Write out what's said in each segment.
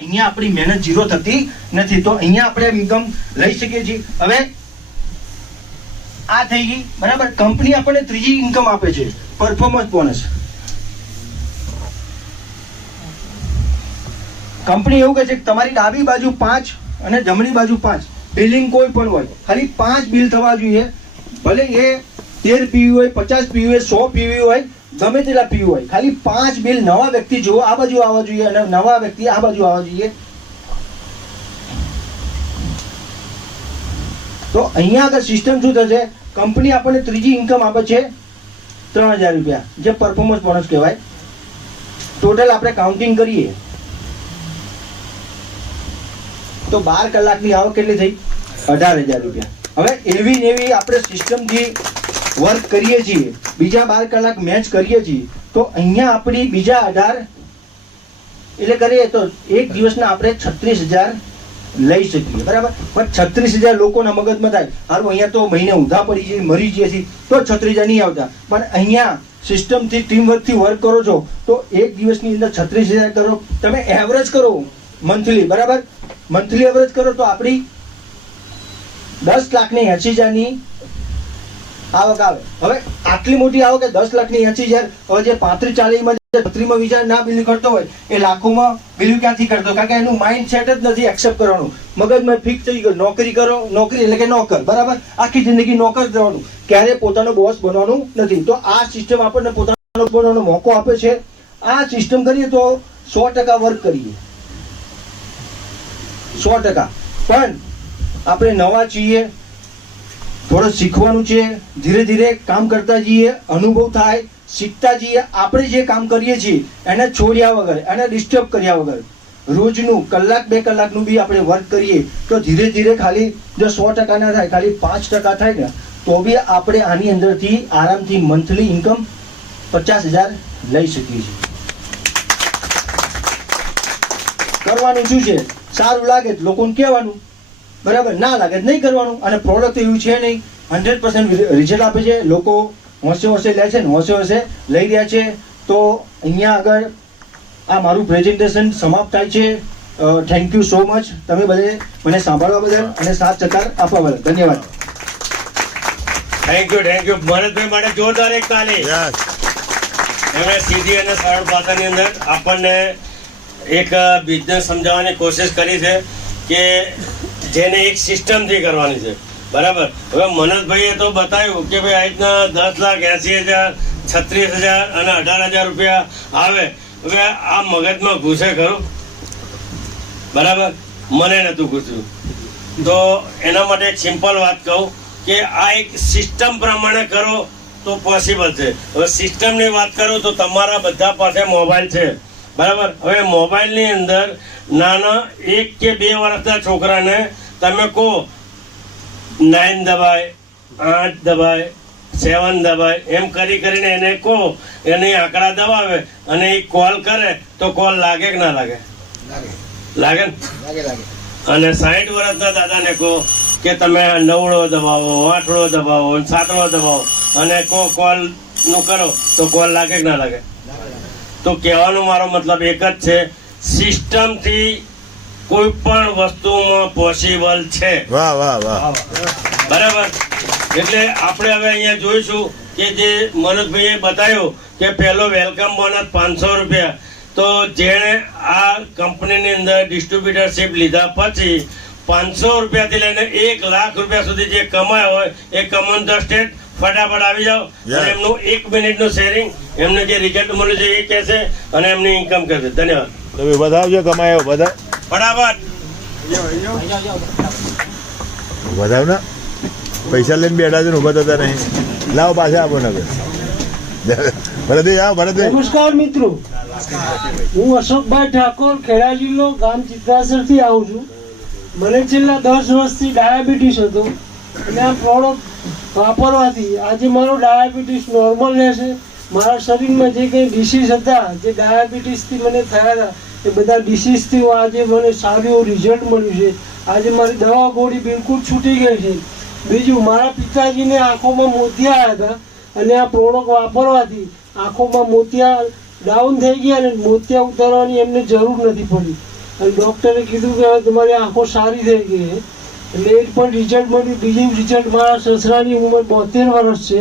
અહીંયા આપણી મહેનત ઝીરો થતી નથી, તો અહીંયા આપણે ઇન્કમ લઈ શકીએ છીએ. હવે આ થઈ ગઈ બરાબર. કંપની આપણને ત્રીજી ઇન્કમ આપે છે, પરફોર્મન્સ બોનસ. કંપની એવું કહે છે કે તમારી ડાબી બાજુ 5 અને જમણી બાજુ 5 બિલિંગ કોઈ પણ હોય, ખાલી 5 બિલ થવા જોઈએ. ભલે એ 13 પીવી હોય, 50 પીવી હોય, 100 પીવી હોય, ગમે તેટલા પીવી હોય, ખાલી 5 બિલ નવા વ્યક્તિ જો આ બાજુ આવવા જોઈએ અને નવા વ્યક્તિ આ બાજુ આવવા જોઈએ. તો અહીંયા આગળ સિસ્ટમ શું થશે? કંપની આપણને ત્રીજી ઇન્કમ આપે છે 3000 રૂપિયા, જે પરફોર્મન્સ બોનસ કહેવાય. ટોટલ આપણે કાઉન્ટિંગ કરીએ તો 12 કલાકની આવક કેટલી થઈ? 18000 રૂપિયા. હવે એવી ને એવી આપણે સિસ્ટમથી વર્ક કરીએ છીએ, બીજા 12 કલાક મેચ કરીએ છીએ, તો અહીંયા આપણી બીજા 18 એટલે કરીએ તો એક દિવસના આપણે 36000 લઈ શકીએ બરાબર. પણ 36000 લોકોના મગજમાં થાય હારું અહીંયા તો મહિને ઊંધા પડી જઈએ, મરી જઈએ છીએ, તો 36000 નહીં આવતા. પણ અહીંયા સિસ્ટમથી ટીમવર્કથી વર્ક કરો છો તો એક દિવસની અંદર 36000 કરો. તમે એવરેજ કરો મંથલી બરાબર, મંથલી એવરેજ કરો તો આપણી 10,80,000ની આવક આવે. હવે આટલી મોટી આવક 10,80,000, હવે જે 35-40માં જે 36માં વિચાર ના બિલ કરતો હોય એ લાખોમાં બિલ ક્યાંથી કરતો? કારણ કે એનું માઇન્ડ સેટ જ નથી એક્સેપ્ટ કરવાનું. મગજમાં ફિક્સ થઈ ગયું નોકરી કરો, નોકરી એટલે કે નોકર બરાબર, આખી જિંદગી નોકર રહેવાનું, ક્યારે પોતાનો બોસ બનવાનું નથી. તો આ સિસ્ટમ આપણને પોતાનો બનવાનો મોકો આપે છે. આ સિસ્ટમ કરીએ તો 100% વર્ક કરીએ, 100%. પણ આપણે નવા છીએ, થોડું શીખવાનું છે, ધીરે ધીરે કામ કરતા જઈએ, અનુભવ થાય, શીખતા જઈએ. આપણે જે કામ કરીએ છીએ એને છોડ્યા વગર, એને ડિસ્ટર્બ કર્યા વગર રોજનું 1-2 કલાકનું બી આપણે વર્ક કરીએ તો ધીરે ધીરે ખાલી જો 100% ના થાય, ખાલી 5% થાય ને તો બી આપણે આની અંદરથી આરામથી મંથલી ઇન્કમ 50,000 લઈ શકીએ છીએ. કરવાનું શું છે? સારું લાગે લોકોને કહેવાનું બરાબર, ના લાગે નહીં કરવાનું. અને પ્રોડક્ટ એવું છે નહીં, 100% રિઝલ્ટ આપે છે. લોકો હોંશે હોંશે લે છે ને હોંશે હોંશે લઈ રહ્યા છે. તો અહીંયા આગળ આ મારું પ્રેઝન્ટેશન સમાપ્ત થાય છે. થેન્ક યુ સો મચ, તમે બધે મને સાંભળવા બદલ અને સાથ સહકાર આપવા બદલ ધન્યવાદ. થેન્ક યુ ભરતભાઈ માટે જોરદાર એક તાલી. એમણે સીધી અને સરળ ભાષાની અંદર આપણને એક બિઝનેસ સમજાવવાની કોશિશ કરી છે કે જેને એક સિસ્ટમથી કરવાની છે બરાબર. હવે મનોજભાઈએ તો બતાવ્યું કે ભાઈ આ રીતના 10,80,000, 36,000 અને 18,000 રૂપિયા આવે. હવે આ મગજમાં ઘૂસે ખરું બરાબર, મને નહોતું ઘૂસ્યું. તો એના માટે એક સિમ્પલ વાત કહું કે આ એક સિસ્ટમ પ્રમાણે કરો તો પોસિબલ છે. હવે સિસ્ટમની વાત કરું તો તમારા બધા પાસે મોબાઈલ છે બરાબર. હવે મોબાઈલની અંદર નાના 1 કે 2 વર્ષના છોકરાને તમે કહો 9 દબાય, 8 દબાય, 7 દબાય, એમ કરીને એને કહો, એને આંકડા દબાવે અને એ કોલ કરે તો કોલ લાગે કે ના લાગે? લાગે ને? અને 60 વર્ષના દાદાને કહો કે તમે 9 દબાવો, 8 દબાવો, 7 દબાવો અને કોલ નું કરો તો કોલ લાગે કે ના લાગે? તો કહેવાનો મારો મતલબ એક જ છે, સિસ્ટમથી કોઈ પણ વસ્તુમાં પોસિબલ છે. વાહ વાહ વાહ બરાબર. એટલે આપણે હવે અહીંયા જોઈશું કે જે મનોજભાઈએ બતાવ્યું કે પહેલો વેલકમ બોનસ 500 રૂપિયા. તો જેણે આ કંપનીની અંદર ડિસ્ટ્રીબ્યુટરશીપ લીધા પછી 500 રૂપિયાથી લઈને 1 લાખ રૂપિયા સુધી જે કમાયો હોય એ કમોન ધ સ્ટેટ ફટાફટ આવી જાઓ. એમનું 1 મિનિટનું શેરિંગ, એમને જે રિઝલ્ટ મળ્યું છે એ કહેશે અને એમની ઇન્કમ કહેશે. ધન્યવાદ. તમે બતાવજો કમાયો બધા ફટાફટ બતાવ ને, પૈસા લઈને બેઠા છે ને ઉભા થતા નહીં. લાવો પાછા આપો ને ભરતભાઈ, આવો ભરતભાઈ. નમસ્કાર મિત્રો, હું અશોકભાઈ ઠાકોર, ખેડા જિલ્લો, ગામ ચિત્રાસરથી આવું છું. મને છેલ્લા 10 વર્ષથી ડાયાબિટીસ હતો અને આ પ્રોડક્ટ વાપરવાથી આજે મારો ડાયાબિટીસ નોર્મલ રહેશે. મારા શરીરમાં જે કંઈ ડિસીઝ હતા, જે ડાયાબિટીસથી મને થયા હતા, એ બધા ડિસીઝથી આજે મને સારું એવું રિઝલ્ટ મળ્યું છે. આજે મારી દવા ગોળી બિલકુલ છૂટી ગઈ છે. બીજું, મારા પિતાજીને આંખોમાં મોતિયા આવ્યા હતા અને આ પ્રોડક્ટ વાપરવાથી આંખોમાં મોતિયા ડાઉન થઈ ગયા અને મોતિયા ઉતારવાની એમને જરૂર નથી પડી. અને ડૉક્ટરે કીધું કે હવે તમારી આંખો સારી થઈ ગઈ છે. એટલે એક પણ રિઝલ્ટ મળ્યું. બીજું રિઝલ્ટ મારા સસરાની ઉંમર 72 વર્ષ છે,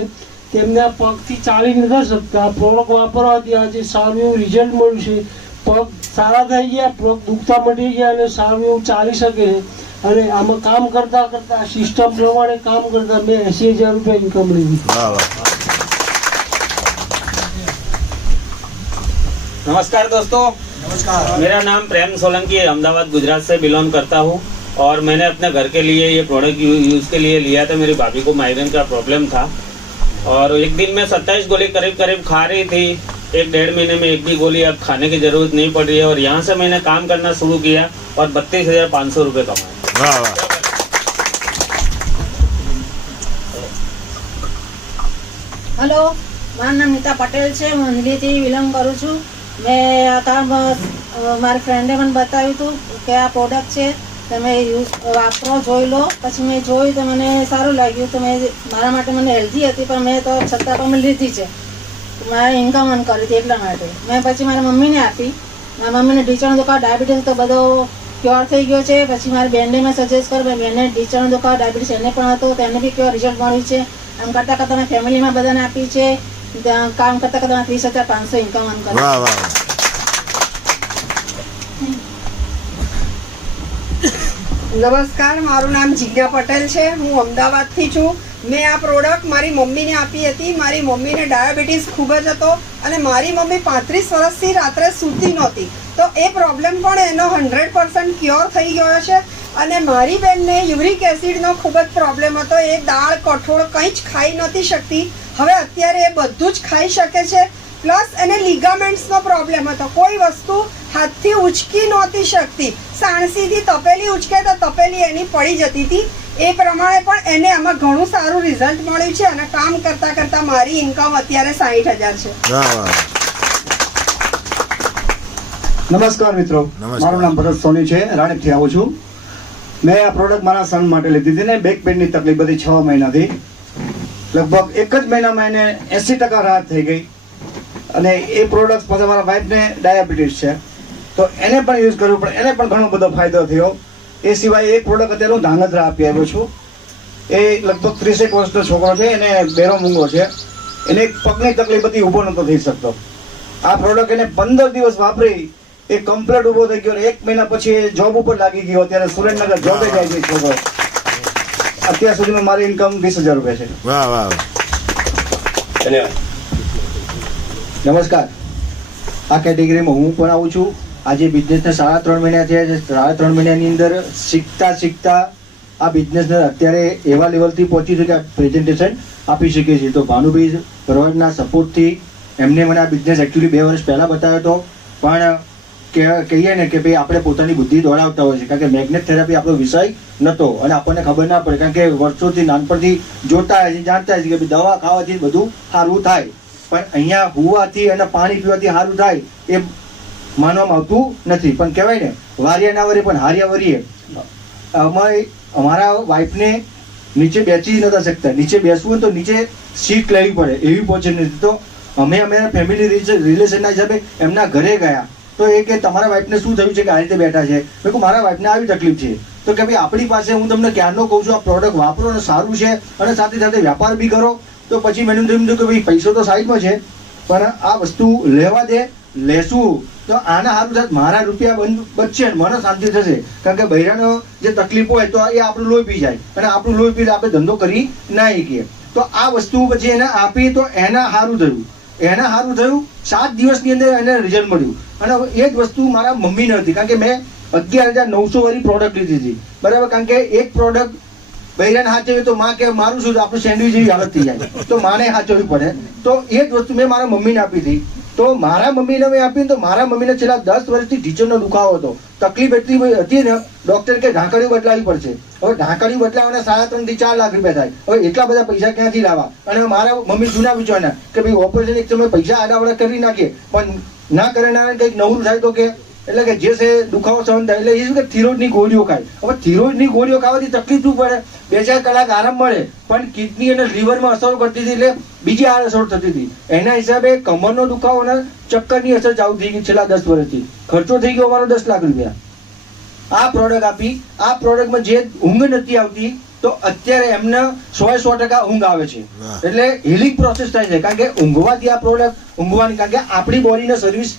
તેમને આ પગથી ચાલી નથી શકતા. આ પ્રોડક્ટ વાપરવાથી આજે સારું એવું રિઝલ્ટ મળ્યું છે. પગ સારા થઈ ગયા, પગ દુખતા મટી ગયા અને સારું એવું ચાલી શકે છે. અને આમાં કામ કરતાં કરતાં સિસ્ટમ પ્રમાણે કામ કરતાં મેં 80,000 રૂપિયા ઇન્કમ લીધી. વાહ વાહ. नमस्कार दोस्तों, मेरा नाम प्रेम सोलंकी है, अहमदाबाद गुजरात से बिलोंग करता हूँ और मैंने अपने घर के लिए ये प्रोडक्ट यूज़ के लिए लिया था. मेरी भाभी को माइग्रेन का प्रॉब्लम था और एक दिन में 27 गोली करीब करीब खा रही थी. 1-1.5 महीने में एक भी गोली अब खाने की ज़रूरत नहीं पड़ रही है और यहाँ से मैंने काम करना शुरू किया और 32,500 रुपये कमाए. વાહ વાહ. હલો, મારું નામ નીતા પટેલ છે. હું અંધલીથી બિલોંગ કરું છું. મેં આ કામ મારી ફ્રેન્ડે મને બતાવ્યું હતું કે આ પ્રોડક્ટ છે, તમે યુઝ વાપરો, જોઈ લો. પછી મેં જોયું તો મને સારું લાગ્યું. તો મેં મારા માટે મને હેલ્ધી હતી પણ મેં તો છતાં પણ મેં લીધી છે. મારે ઇન્કમ અર્ન કરી હતી એટલા માટે. મેં પછી મારા મમ્મીને આપી. મારા મમ્મીને ઢીંચણનો દુખાવો, ડાયાબિટીસ તો બધો ક્યોર થઈ ગયો છે. પછી મારી બેનને મેં સજેસ્ટ કર્યું. મારી બેનને ઢીંચણનો દુખાવો, ડાયાબિટીસ એને પણ હતો, તો એને બી ક્યોર રિઝલ્ટ મળ્યું છે. આમ કરતાં કરતાં મેં ફેમિલીમાં બધાને આપી છે. કામ કરતાં કરતાં 30,500 ઇન્કમ અર્ન કરી. વાહ વાહ. નમસ્કાર, મારું નામ જીજ્ઞા પટેલ છે. હું અમદાવાદથી છું. મેં આ પ્રોડક્ટ મારી મમ્મીને આપી હતી. મારી મમ્મીને ડાયાબિટીસ ખૂબ જ હતો અને મારી મમ્મી 35 વર્ષથી રાત્રે સૂતી નહોતી. તો એ પ્રોબ્લેમ પણ એનો 100% ક્યોર થઈ ગયો છે. અને મારી બેનને યુરિક એસિડનો ખૂબ જ પ્રોબ્લેમ હતો. એ દાળ, કઠોળ કંઈ જ ખાઈ નહોતી શકતી. હવે અત્યારે એ બધું જ ખાઈ શકે છે. પ્લસ એને લિગામેન્ટ્સનો પ્રોબ્લેમ હતો. કોઈ વસ્તુ હાથથી ઉચકી નહોતી શકતી. સાણસીથી તપેલી ઉચકે તો તપેલી એની પડી જતી હતી. એ પ્રમાણે પણ એને આમાં ઘણું સારું રિઝલ્ટ મળ્યું છે અને કામ કરતાં કરતાં મારી ઇન્કમ અત્યારે 60,000 છે. વાહ વાહ. નમસ્કાર મિત્રો, નમસ્કાર. મારું નામ ભરત સોની છે, રાણીપથી આવું છું. મેં આ પ્રોડક્ટ મારા સન માટે લીધી હતી ને. બેક પેનની તકલીફ હતી 6 મહિનાથી. લગભગ એક જ મહિનામાં એને 80% રાહત થઈ ગઈ. અને એ પ્રોડક્ટ પછી મારા વાઈફને ડાયાબિટીસ છે, તો એને પણ યુઝ કરવું પડે. એને પણ ઘણો બધો ફાયદો થયો. એ સિવાય એક પ્રોડક્ટ અત્યારે હું ધાંગધ્રા આપી આવ્યો છું. એ લગભગ 30 વર્ષનો છોકરો છે, એને બેરો મૂંગો છે. એને એક પગની તકલીફ હતી, ઊભો નહોતો થઈ શકતો. આ પ્રોડક્ટ એને 15 દિવસ વાપરી એ કમ્પ્લીટ ઊભો થઈ ગયો. 1 મહિના પછી એ જોબ ઉપર લાગી ગયો. અત્યારે સુરેન્દ્રનગર જોબે જાય છે છોકરો. અત્યાર સુધીમાં મારી ઇન્કમ 20,000 રૂપિયા છે. વાહ વાહ. ધન્યવાદ. નમસ્કાર, આ કેટેગરીમાં હું પણ આવું છું. આજે બિઝનેસને 3.5 મહિના થયા છે. 3.5 મહિનાની અંદર શીખતા આ બિઝનેસને અત્યારે એવા લેવલથી પહોંચી છે કે આ પ્રેઝન્ટેશન આપી શકીએ છીએ. તો ભાનુભાઈ ભરવાડના સપોર્ટથી એમને મને આ બિઝનેસ એકચ્યુઅલી 2 વર્ષ પહેલાં બતાવ્યો હતો. પણ કહીએ ને કે ભાઈ આપણે પોતાની બુદ્ધિ દોડાવતા હોય છે, કારણ કે મેગ્નેટ થેરાપી આપણો વિષય નહોતો અને આપણને ખબર ના પડે, કારણ કે વર્ષોથી નાનપણથી જોતા હોય છે, જાણતા હોય છે કે દવા ખાવાથી બધું સારું થાય. પણ અહીંયા હુવાથી અને પાણી પીવાથી સારું થાય એ માનવામાં આવતું નથી. પણ કહેવાય ને, વાર્યા ના વરીએ પણ હાર્યા વરીએ. અમારા વાઈફને નીચે બેસી નતા શકતા. નીચે બેસવું હોય તો નીચે સીટ લેવી પડે એવી પહોંચી નથી. તો અમે ફેમિલી રિલેશનના હિસાબે એમના ઘરે ગયા. તો એ કે તમારા વાઈફને શું થયું છે કે આ રીતે બેઠા છે? મેં કહું મારા વાઈફને આવી તકલીફ છે. તો કે ભાઈ આપણી પાસે, હું તમને ક્યારનો કહું છું, આ પ્રોડક્ટ વાપરો અને સારું છે અને સાથે સાથે વ્યાપાર બી કરો. તો પછી મેં એમ કે ભાઈ પૈસો તો સાઈડમાં છે, પણ આ વસ્તુ લેવા દે, લેશું તો આના સારું થાય. મારા રૂપિયા બચશે, મને શાંતિ થશે. કારણ કે બૈરાનો જે તકલીફ હોય તો એ આપણું લોહી પી જાય અને આપણું લોહી પી આપણે ધંધો કરી ના શકીએ. તો આ વસ્તુ પછી એને આપી તો એના સારું થયું. 7 દિવસની અંદર એને રિઝલ્ટ મળ્યું. અને એ જ વસ્તુ મારા મમ્મીને હતી, કારણ કે મેં 11,900 વાળી પ્રોડક્ટ લીધી હતી, બરાબર. કારણ કે એક પ્રોડક્ટ બૈરાને સાચવી તો માં કે મારું શું, આપણું સેન્ડવિચ જેવી હાલત થઈ જાય, તો માને સાચવવી પડે. તો એ જ વસ્તુ મેં મારા મમ્મીને આપી હતી. તો મારા મમ્મીને મેં આપી તો મારા મમ્મીને છેલ્લા 10 વર્ષથી ઢીંચણનો દુખાવો હતો. તકલીફ એટલી હતી ને, ડોક્ટર કે ઢાંકણીઓ બદલાવી પડશે. હવે ઢાંકણીઓ બદલાવાના 3.5 થી 4 લાખ રૂપિયા થાય. હવે એટલા બધા પૈસા ક્યાંથી લાવવા? અને મારા મમ્મી જૂના વિચારના કે ભાઈ ઓપરેશન એક સમય પૈસા આડાવડા કરી નાખીએ, પણ ના કરનારા કંઈક નવું થાય તો કે એટલે કે જે છે દુખાવો સહન થાય. એટલે એ શું કે થિરોઇડની ગોળીઓ ખાય. હવે થિરોઇડની ગોળીઓ ખાવાથી તકલીફ શું પડે? 2-4 કલાક આરામ મળે, પણ કિડની અને લીવરમાં અસર કરતી હતી, એટલે બીજી આડઅસર થતી હતી. એના હિસાબે કમરનો દુખાવો અને ચક્કરની અસર ચાલુ થઈ ગઈ છેલ્લા 10 વર્ષથી. ખર્ચો થઈ ગયો અમારો 10 લાખ રૂપિયા. આ પ્રોડક્ટ આપી, આ પ્રોડક્ટમાં જે ઊંઘ નથી આવતી તો અત્યારે એમને 100% ઊંઘ આવે છે. એટલે હિલિંગ પ્રોસેસ થાય છે, કારણ કે ઊંઘવાથી આ પ્રોડક્ટ ઊંઘવાની, કારણ કે આપણી બોડીને સર્વિસ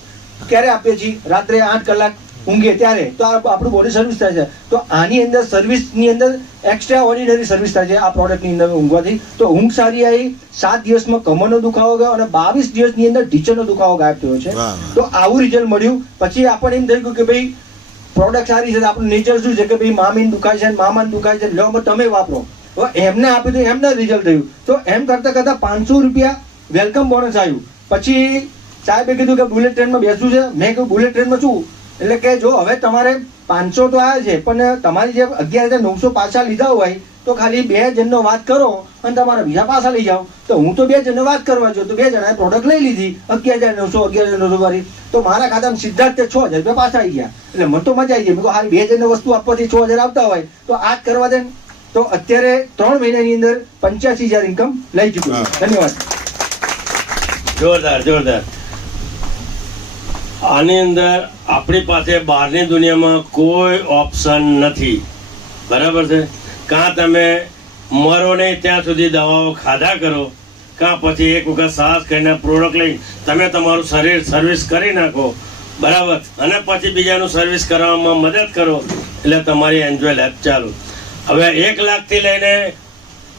ક્યારે આપીએ છીએ? રાત્રે 8 કલાક ઊંઘીએ ત્યારે તો આપણું બોડી સર્વિસ થાય છે. તો આની અંદર સર્વિસની અંદર એક્સ્ટ્રા ઓર્ડિનરી સર્વિસ થાય છે આ પ્રોડક્ટની અંદર ઊંઘવાથી. તો ઊંઘ સારી આવી, 7 દિવસમાં કમરનો દુખાવો ગયો અને 22 દિવસની અંદર ઢીચણનો દુખાવો ગાયબ થયો છે. તો આવું રિઝલ્ટ મળ્યું. પછી આપણને એમ થઈ ગયું કે ભાઈ પ્રોડક્ટ સારી છે, આપણું નેચર શું છે કે ભાઈ મામીને દુખાય છે, મામાને દુખાય છે, લો તમે વાપરો. તો એમને આપ્યું તો એમને રિઝલ્ટ થયું. તો એમ કરતાં કરતાં 500 રૂપિયા વેલકમ બોનસ આવ્યું. પછી સાહેબે કીધું કે બુલેટ ટ્રેનમાં બેસવું છે. મેં કહ્યું બુલેટ ટ્રેનમાં શું? એટલે કે જો હવે તમારે 500 તો આવ્યા છે, પણ તમારી જે 11,900 પાછા લીધા હોય તો ખાલી 2 જણનો વાત કરો અને તમારા બીજા પાછા લઈ જાઓ. તો હું તો 2 જણને વાત કરવા છું, તો 2 જણાએ પ્રોડક્ટ લઈ લીધી 11,900 વાળી. તો મારા ખાતામાં સીધા જ 6,000 રૂપિયા પાછા આવી ગયા. એટલે મને તો મજા આવી ગઈ. મેં કહ્યું હારી 2 જણને વસ્તુ આપવાથી 6,000 આવતા હોય તો આ જ કરવા દે. તો અત્યારે 3 મહિનાની અંદર 85,000 ઇન્કમ લઈ ચૂક્યું. ધન્યવાદ. જોરદાર જોરદાર. આની અંદર આપણી પાસે બહારની દુનિયામાં કોઈ ઓપ્શન નથી, બરાબર છે? કાં તમે મરો નહીં ત્યાં સુધી દવાઓ ખાધા કરો, કાં પછી એક વખત સાહસ કરીને પ્રોડક્ટ લઈ તમે તમારું શરીર સર્વિસ કરી નાખો, બરાબર, અને પછી બીજાનું સર્વિસ કરવામાં મદદ કરો, એટલે તમારી એન્જોય લાઈફ ચાલુ. હવે 1 લાખથી લઈને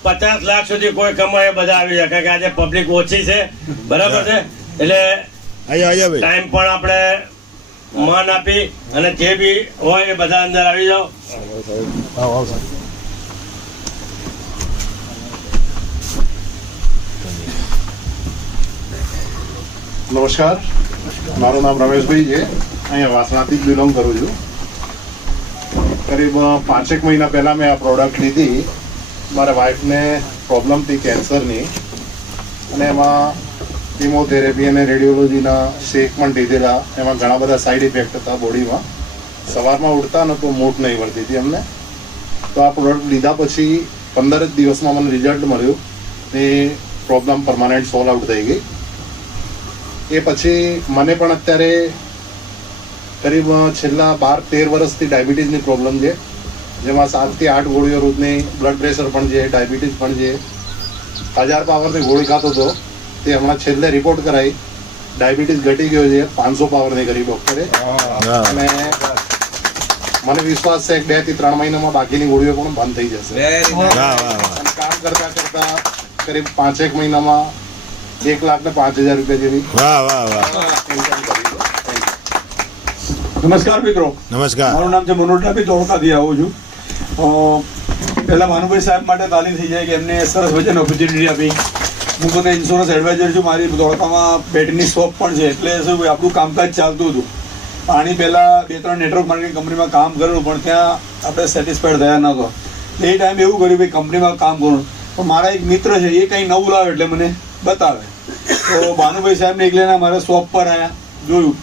50 લાખ સુધી કોઈ કમાય બધા આવી જાય, કારણ કે આજે પબ્લિક ઓછી છે, બરાબર છે? એટલે ટાઈમ પણ આપણે માન આપી અને જે બી હોય એ બધા અંદર આવી જાઓ. નમસ્કાર, મારું નામ રમેશભાઈ છે. અહીંયા વાસણાથી જ બિલોંગ કરું છું. કરીબ 5-1 મહિના પહેલાં મેં આ પ્રોડક્ટ લીધી. મારા વાઈફને પ્રોબ્લેમ હતી કેન્સરની, અને એમાં કિમોથેરેપી અને રેડિયોલોજીના શેક પણ લીધેલા. એમાં ઘણા બધા સાઈડ ઇફેક્ટ હતા બોડીમાં. સવારમાં ઉઠતા ને તો મૂઠ નહીં વળતી હતી અમને. તો આ પ્રોડક્ટ લીધા પછી 15 જ દિવસમાં મને રિઝલ્ટ મળ્યું. એ પ્રોબ્લેમ પરમાનન્ટ સોલ્વ આઉટ થઈ ગઈ. એ પછી મને પણ અત્યારે કરીબ છેલ્લા 12-13 વર્ષથી ડાયાબિટીસની પ્રોબ્લેમ છે, જેમાં 7 થી 8 ગોળીઓ રોજની, બ્લડ પ્રેશર પણ છે, ડાયાબિટીસ પણ છે. 1000 પાવરની ગોળી ખાતો હતો, તે હમણાં છેલ્લે રિપોર્ટ કરાવી, ડાયાબિટીસ ઘટી ગયો છે, 500 પાવરની કરી ડૉક્ટરે. અને મને વિશ્વાસ છે કે 2 થી 3 મહિનામાં બાકીની ગોળીઓ પણ બંધ થઈ જશે. કામ કરતા કરતા કરીબ 5-1 મહિનામાં 1,05,000 રૂપિયા જેવી. નમસ્કાર મિત્રો. નમસ્કાર. મારું નામ છે મનોજ ડાભી, ધોળકાથી આવું છું. પહેલાં ભાનુભાઈ સાહેબ માટે તાલીમ થઈ જાય કે એમને સરસ વજન ઓપોર્ચ્યુનિટી આપી. હું પોતે ઇન્સ્યોરન્સ એડવાઇઝર છું. મારી ધોળકામાં બેટની શોપ પણ છે, એટલે શું આપણું કામકાજ ચાલતું હતું. આની પહેલાં 2-3 નેટવર્ક માર્કેટિંગ કંપનીમાં કામ કરેલું, પણ ત્યાં આપણે સેટિસ્ફાઈડ થયા નહોતો. એ ટાઈમ એવું કર્યું ભાઈ કંપનીમાં કામ કરું, પણ મારા એક મિત્ર છે એ કંઈ નવું લાવે એટલે મને બતાવે. તો ભાનુભાઈ સાહેબને એકલેના મારા શોપ પર આવ્યા, જોયું.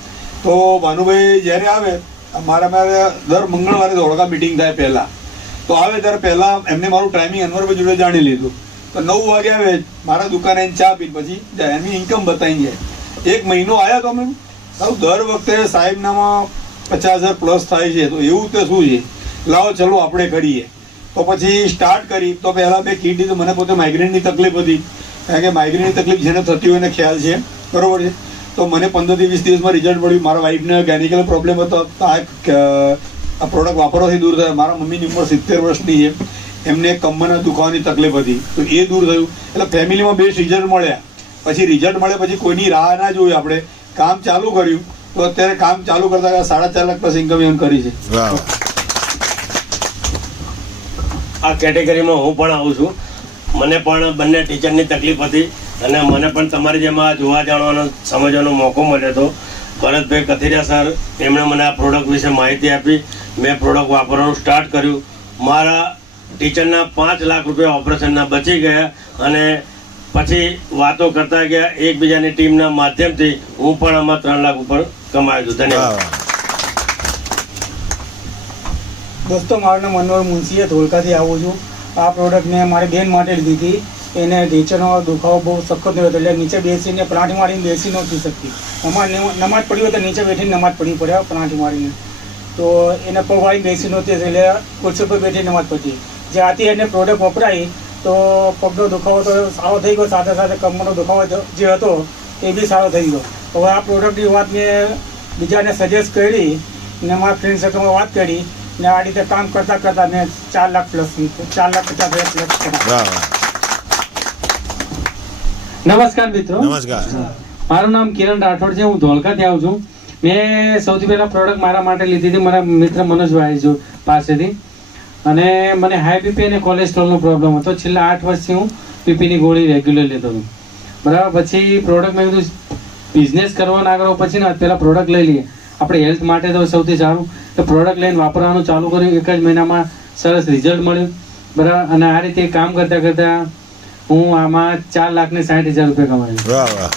તો ભાનુભાઈ જ્યારે આવે મારે દર મંગળવારે ધોળકા મિટિંગ થાય પહેલાં, તો આવે ત્યારે પહેલાં એમને મારું ટાઈમિંગ અનવરભાઈ જોડે જાણી લીધું. તો 9 વાગે આવે, મારા દુકાને ચા પી પછી જાય, એની ઇન્કમ બતાવી જાય. 1 મહિનો આવ્યા તો અમે દર વખતે સાહેબનામાં 50,000 પ્લસ થાય છે. તો એવું તે શું છે, લાવો ચલો આપણે કરીએ. તો પછી સ્ટાર્ટ કરી. તો પહેલાં મેં કીટ દીધું. મને પોતે માઇગ્રેનની તકલીફ હતી, કારણ કે માઇગ્રેનની તકલીફ જેને થતી હોય એને ખ્યાલ છે, બરાબર છે? તો મને 15 થી 20 દિવસમાં રિઝલ્ટ મળ્યું. મારા વાઈફને ગાયનિકલ પ્રોબ્લેમ હતો, આ પ્રોડક્ટ વાપરવાથી દૂર થયો. મારા મમ્મીની ઉંમર 70 વર્ષની છે, એમને કમરના દુખાવાની તકલીફ હતી, તો એ દૂર થયું. એટલે ફેમિલીમાં બેસ્ટ રિઝલ્ટ મળ્યા. પછી રિઝલ્ટ મળે પછી કોઈની રાહ ના જોઈ, આપણે કામ ચાલુ કર્યું. તો અત્યારે કામ ચાલુ કરતા 4.5 લાખ પ્લસ ઇન્કમ એમ કરી છે. આ કેટેગરીમાં હું પણ આવું છું. મને પણ બંને ટીચરની તકલીફ હતી અને મને પણ તમારી જેમ આ જોવા જાણવાનો સમજવાનો મોકો મળ્યો હતો. ભરતભાઈ કથિરિયા સર એમણે મને આ પ્રોડક્ટ વિશે માહિતી આપી. મેં પ્રોડક્ટ વાપરવાનું સ્ટાર્ટ કર્યું. મારા ટીચરના 5 લાખ રૂપિયા ઓપરેશનના બચી ગયા અને પછી વાતો કરતા ગયા. એકબીજાની ટીમના માધ્યમથી હું પણ આમાં 3 લાખ ઉપર કમાયું છું. ધન્યવાદ. દોસ્તો, મારું નામ મનોહર મુનશી, ધોળકાથી આવું છું. આ પ્રોડક્ટ મેં મારી બેન માટે લીધી હતી. એને ઢીચણનો દુખાવો બહુ સખત થયો હતો, એટલે નીચે બેસીને પ્લાન્ટ મારીને બેસી નહોતી શકતી. નમાજ પડી હોય તો નીચે બેઠીને નમાજ પડી પડે પ્લાન્ટ મારીને. તો એને પગવાળી બેસી નહોતી એટલે ખુરશી પર બેઠી નમાજ પડી. જ્યાંથી એને પ્રોડક્ટ વપરાઈ તો પગનો દુખાવો તો સારો થઈ ગયો, સાથે સાથે કમરનો દુખાવો જે હતો એ બી સારો થઈ ગયો. હવે આ પ્રોડક્ટની વાત મેં બીજાને સજેસ્ટ કરી ને મારા ફ્રેન્ડ સર્કલમાં વાત કરી ને આ રીતે કામ કરતાં કરતાં મેં 4 લાખ પ્લસ 4,50,000 નમસ્કાર મિત્રો. નમસ્કાર. મારું નામ કિરણ રાઠોડ છે. હું ધોળકાથી આવું છું. મેં સૌથી પહેલા પ્રોડક્ટ મારા માટે લીધી હતી મારા મિત્ર મનોજભાઈ પાસેથી, અને મને હાઈ બીપી અને કોલેસ્ટ્રોલનો પ્રોબ્લેમ હતો. છેલ્લા 8 વર્ષથી હું બીપીની ગોળી રેગ્યુલર લેતો હતો. બરાબર. પછી પ્રોડક્ટ મેં કીધું બિઝનેસ કરવાના આગળ પછી ને પહેલાં પ્રોડક્ટ લઈ લઈએ, આપણે હેલ્થ માટે તો સૌથી સારું. તો પ્રોડક્ટ લઈને વાપરવાનું ચાલુ કર્યું. 1 જ મહિનામાં સરસ રિઝલ્ટ મળ્યું. બરાબર. અને આ રીતે કામ કરતાં કરતાં હું આમાં 4,60,000 રૂપિયા કમાયું. વાહ વાહ.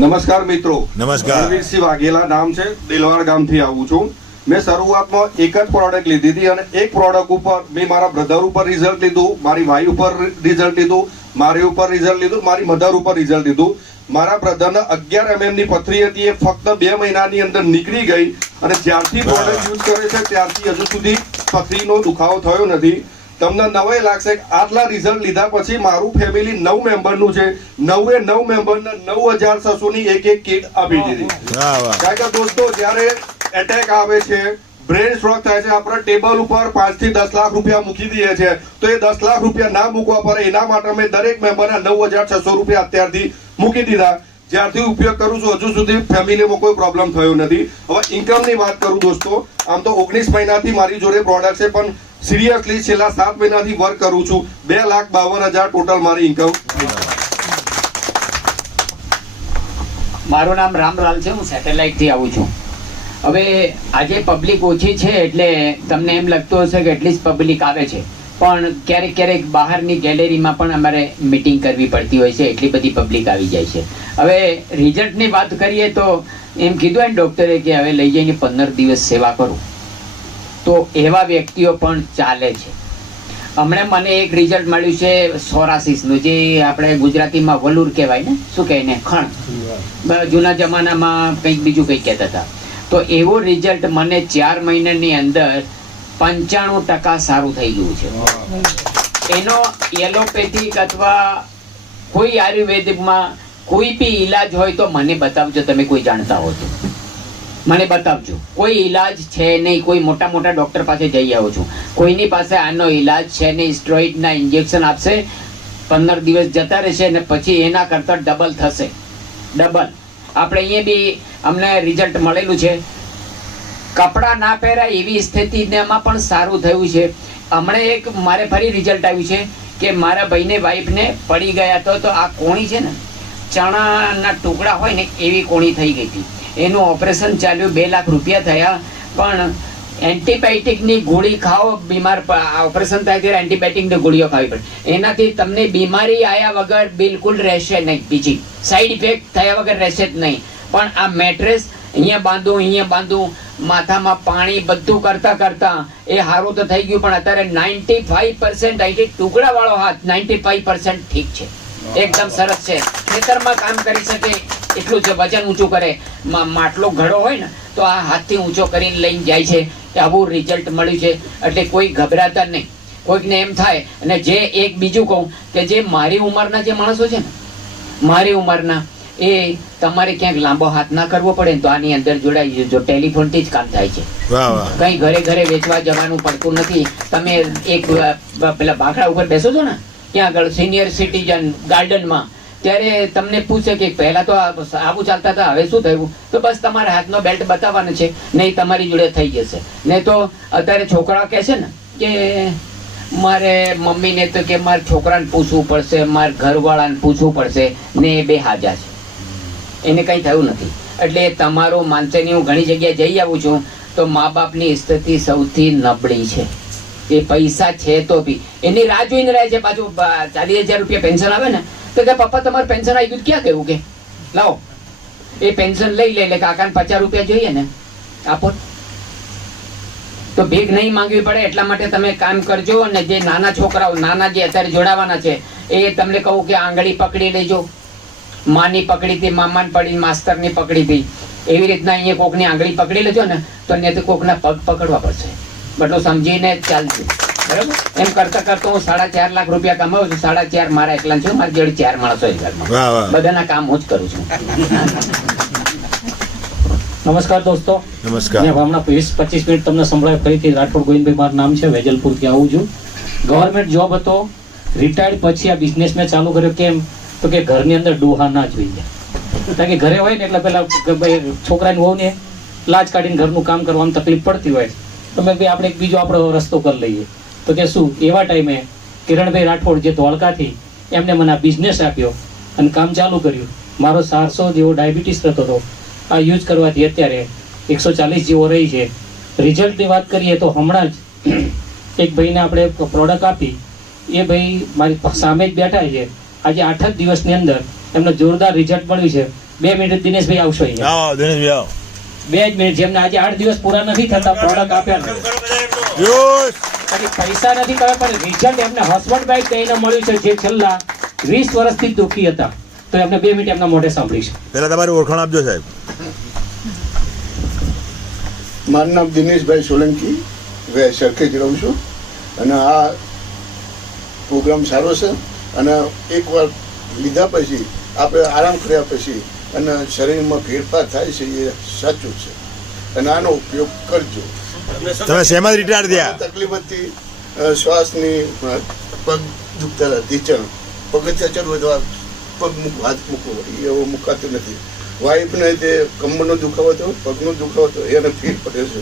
નમસ્કાર મિત્રો. નમસ્કાર. રણવીરસિંહ વાઘેલા નામ છે, દેલવાડ ગામથી આવું છું. મેં શરૂઆતમાં એક જ પ્રોડક્ટ લીધી હતી અને એક પ્રોડક્ટ ઉપર મેં મારા બ્રધર ઉપર રિઝલ્ટ લીધું, મારી વાઈફ ઉપર રિઝલ્ટ લીધું, મારી ઉપર રિઝલ્ટ લીધું, મારી મધર ઉપર રિઝલ્ટ લીધું. મારા બ્રધરને 11 mm ની પથરી હતી, એ ફક્ત 2 મહિનાની અંદર નીકળી ગઈ અને જ્યારથી પ્રોડક્ટ યુઝ કરે છે ત્યારથી હજુ સુધી પથરીનો દુખાવો થયો નથી. તમને નવાઈ લાગશે, આટલા રિઝલ્ટ લીધા પછી મારું ફેમિલી 9 મેમ્બરનું છે, 9 મેમ્બરને 9,600 ની એક કીટ આપી દીધી. કારણ કે દોસ્તો જ્યારે એટેક આવે છે, બ્રેન સ્ટ્રોક થાય છે, આપણે ટેબલ ઉપર 5 થી 10 લાખ રૂપિયા મૂકી દઈએ છીએ, તો એ 10 લાખ રૂપિયા ના મૂકવા પડે એના માટે મેં દરેક મેમ્બરના 9,600 રૂપિયા અત્યારથી મૂકી દીધા. જ્યારથી ઉપયોગ કરું છું હજુ સુધી ફેમિલીમાં કોઈ પ્રોબ્લેમ થયો નથી. હવે ઇન્કમની વાત કરું દોસ્તો, આમ તો 19 મહિનાથી મારી જોડે પ્રોડક્ટ છે, પણ સિરિયસલી છેલ્લા 7 મહિનાથી વર્ક કરું છું. 2,52,000 ટોટલ મારી ઇન્કમ. મારું નામ રામલાલ છે. હું સેટેલાઇટથી આવું છું. હવે આજે પબ્લિક ઓછી છે એટલે તમને એમ લાગતું હશે કે એટલી જ પબ્લિક આવે છે, પણ ક્યારેક ક્યારેક બહારની ગેલેરીમાં પણ અમારે મિટિંગ કરવી પડતી હોય છે, એટલી બધી પબ્લિક આવી જાય છે. હવે રિઝલ્ટની વાત કરીએ તો એમ કીધું ને ડૉક્ટરે કે હવે લઈ જઈને 15 દિવસ સેવા કરું, તો એવા વ્યક્તિઓ પણ ચાલે છે. હમણાં મને એક રિઝલ્ટ મળ્યું છે સોરાસિસનું, જે આપણે ગુજરાતીમાં વલુર કહેવાય ને, શું કહે ને, ખણ. જૂના જમાનામાં કંઈક બીજું કંઈક કહેતા હતા. તો એવું રિઝલ્ટ મને 4 મહિનાની અંદર 95% સારું થઈ ગયું છે. એનો એલોપેથિક અથવા કોઈ આયુર્વેદિકમાં કોઈ બી ઈલાજ હોય તો મને બતાવજો, તમે કોઈ જાણતા હો તો મને બતાવજો. કોઈ ઈલાજ છે નહીં, કોઈ મોટા મોટા ડૉક્ટર પાસે જઈ આવું છું, કોઈની પાસે આનો ઈલાજ છે નહીં. સ્ટેરોઇડના ઇન્જેક્શન આપશે, 15 દિવસ જતા રહેશે અને પછી એના કરતાં ડબલ થશે, ડબલ. આપણે અહીંયા બી અમને રિઝલ્ટ મળેલું છે. કપડાં ના પહેરાય એવી સ્થિતિમાં પણ સારું થયું છે. હમણાં એક મારે ફરી રિઝલ્ટ આવ્યું છે કે મારા ભાઈને વાઈફને પડી ગયા તો આ કોણી છે ને, ચણાના ટુકડા હોય ને એવી કોણી થઈ ગઈ હતી. એનું ઓપરેશન ચાલ્યું, 2 લાખ રૂપિયા થયા. પણ એન્ટીબાયોટિકની ગોળી ખાઓ, બીમાર ઓપરેશન થાય ત્યારે એન્ટીબાયોટિકની ગોળીઓ ખાવી પડે. એનાથી તમને બીમારી આવ્યા વગર બિલકુલ રહેશે નહીં, બીજી સાઈડ ઇફેક્ટ થયા વગર રહેશે જ નહીં. પણ આ મેટ્રેસ અહીંયા બાંધું, માથામાં પાણી બધું કરતા એ સારું તો થઈ ગયું, પણ અત્યારે 95% અહીંથી ટુકડાવાળો હાથ 95% ઠીક છે, એકદમ સરસ છે. ખેતરમાં કામ કરી શકે એટલું છે. વજન ઊંચું કરે, માટલો ઘડો હોય ને તો આ હાથથી ઊંચો કરીને લઈને જાય છે. આવું રિઝલ્ટ મળ્યું છે. એટલે કોઈ ગભરાતા નહીં. કોઈકને એમ થાય, અને જે એક બીજું કહું કે જે મારી ઉંમરના જે માણસો છે ને, મારી ઉંમરના, એ તમારે ક્યાંક લાંબો હાથ ના કરવો પડે તો આની અંદર જોડાઈ જજો. ટેલિફોનથી જ કામ થાય છે, કઈ ઘરે ઘરે વેચવા જવાનું પડતું નથી. તમે એક પેલા બાકડા ઉપર બેસો છો ને ત્યાં આગળ સિનિયર સિટીઝન ગાર્ડનમાં, ત્યારે તમને પૂછે કે પહેલા તો આવું ચાલતા હતા, હવે શું થયું? તો બસ તમારા હાથનો બેલ્ટ બતાવવાનો છે, નહીં તમારી જોડે થઈ જશે. નહીં તો અત્યારે છોકરા કહે છે ને કે મારે મમ્મીને તો કે મારે છોકરાને પૂછવું પડશે, મારે ઘરવાળાને પૂછવું પડશે, ને એ 2 હાજા છે, એને કંઈ થયું નથી. એટલે તમારું માનશે નહીં. હું ઘણી જગ્યાએ જઈ આવું છું તો મા બાપની સ્થિતિ સૌથી નબળી છે. એ પૈસા છે તો બી એની રાહ જોઈને રહે છે. પાછું 40,000 રૂપિયા પેન્શન આવે ને તો કે પપ્પા તમારું પેન્શન આવી ગયું, ક્યાં કહ્યું કે લાવો એ પેન્શન લઈ લે, એટલે કાકાને 50 રૂપિયા જોઈએ ને, આપો. તો ભેગ નહીં માંગવી પડે. એટલા માટે તમે કામ કરજો. અને જે નાના છોકરાઓ, નાના જે અત્યારે જોડાવાના છે, એ તમને કહું કે આંગળી પકડી લેજો. માની પકડી હતી, મામાને પડી, માસ્તરની પકડી હતી, એવી રીતના અહીંયા કોકની આંગળી પકડી લેજો ને તો અહીંયા કોકના પગ પકડવા પડશે, બધું સમજીને ચાલજો, બરાબર? એમ કરતા કરતા હું 4.5 લાખ રૂપિયા કમાવું છું. 4.5 મારા એકલા છું, મારી જોડે 4 માણસો ઘરમાં, બધાના કામ હું જ કરું છું. નમસ્કાર દોસ્તો. નમસ્કાર. હમણાં 20-25 મિનિટ તમને સંભળાય. ફરીથી રાઠોડ ગોવિંદભાઈ મારું નામ છે, વેજલપુરથી આવું છું. ગવર્મેન્ટ જોબ હતો, રિટાયર્ડ પછી આ બિઝનેસ મેં ચાલુ કર્યો. કેમ તો કે ઘરની અંદર ડોહા ના જોઈએ, કારણ કે ઘરે હોય ને એટલે પેલા છોકરાની વહુ ને લાજ કાઢીને ઘરનું કામ કરવામાં તકલીફ પડતી હોય, તો મેં ભાઈ આપણે એક બીજો આપણો રસ્તો કરી લઈએ. તો કે શું, એવા ટાઈમે કિરણભાઈ રાઠોડ જે ધોળકાથી, એમને મને આ બિઝનેસ આપ્યો અને કામ ચાલુ કર્યું. મારો 400 જેવો ડાયાબિટીસ થતો હતો, આ યુઝ કરવાથી અત્યારે 140 જેવો રહી છે. રિઝલ્ટની વાત કરીએ તો હમણાં જ એક ભાઈને આપણે પ્રોડક્ટ આપી, એ ભાઈ મારી સામે જ બેઠા છે. આજે 8 જ દિવસની અંદર એમને જોરદાર રિઝલ્ટ મળ્યું છે. 2 મિનિટ દિનેશભાઈ આવશો અહીંયા? 2 જ મિનિટ. જેમને આજે 8 દિવસ પૂરા નથી થતા, પ્રોડક્ટ આપ્યા પૈસા નથી તમે, પણ રિઝલ્ટ એમને હસબન્ડ કહીને મળ્યું છે, જે છેલ્લા 20 વર્ષથી દુઃખી હતા. તો એમને 2 મિનિટ એમના મોઢે સાંભળીશું. પહેલા તમારી ઓળખાણ આપજો સાહેબ. મારું નામ દિનેશભાઈ સોલંકી, સરખેજ રહું છું. અને આ પ્રોગ્રામ સારો છે, અને એકવાર લીધા પછી આપણે આરામ કર્યા પછી અને શરીરમાં ફેરફાર થાય છે, એ સાચું છે. અને આનો ઉપયોગ કરજો. તમે શેમાં રિટાયર થયા? તકલીફ હતી શ્વાસની, પગ દુખતા હતા, ઢીચણ, પગથિયા ચડવું તો પગ હાથ મૂકવો એવો મુકાતો નથી. વાઈફને જે કમરનો દુખાવો હતો, પગનો દુખાવો હતો, એને ફીલ પડે છે.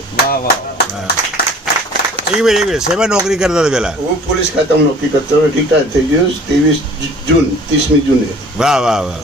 એક મિનિટ, શેમાં નોકરી કરતા હતા પહેલા? હું પોલીસ ખાતામાં નોકરી કરતો, રિટાયર થઈ ગયો 30મી જૂને. વાહ વાહ વાહ.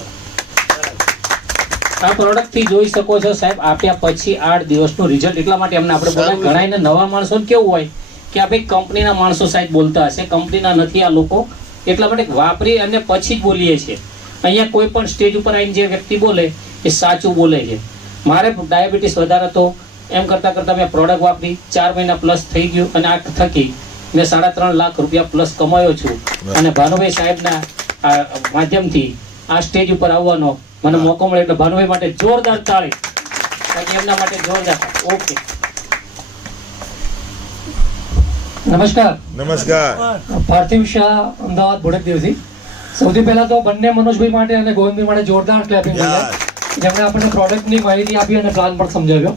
આ પ્રોડક્ટ થી જોઈ શકો છો સાહેબ, આપ્યા પછી 8 દિવસનું રિઝલ્ટ. એટલા માટે અમને આપણે બોલાય. ઘણા નવા માણસો કેવું હોય કે આ ભાઈ કંપનીના માણસો સાહેબ બોલતા હશે, કંપનીના નથી આ લોકો, એટલા માટે વાપરી અને પછી જ બોલીએ છીએ. અહીંયા કોઈ પણ સ્ટેજ ઉપર આવીને જે વ્યક્તિ બોલે એ સાચું બોલે છે. મારે ડાયાબિટીસ વધારે હતો, એમ કરતાં કરતાં મેં પ્રોડક્ટ વાપરી, 4 મહિના પ્લસ થઈ ગયું, અને આ થકી મેં 3.5 લાખ રૂપિયા પ્લસ કમાયો છું. અને ભાનુભાઈ સાહેબના માધ્યમથી આ સ્ટેજ ઉપર આવવાનો મને મોકો મળે, એટલે ભાનુભાઈ માટે જોરદાર તાળી, એમના માટે જોરદાર. ઓકે, નમસ્કાર. નમસ્કાર. પાર્થિવ શાહ, અમદાવાદ બોડકદેવથી. સૌથી પહેલા તો બંને મનોજભાઈ માટે અને ગોવિંદભાઈ માટે જોરદાર ક્લેપિંગ, જેમણે આપણને પ્રોડક્ટની માહિતી આપી અને પ્લાન પણ સમજાવ્યો.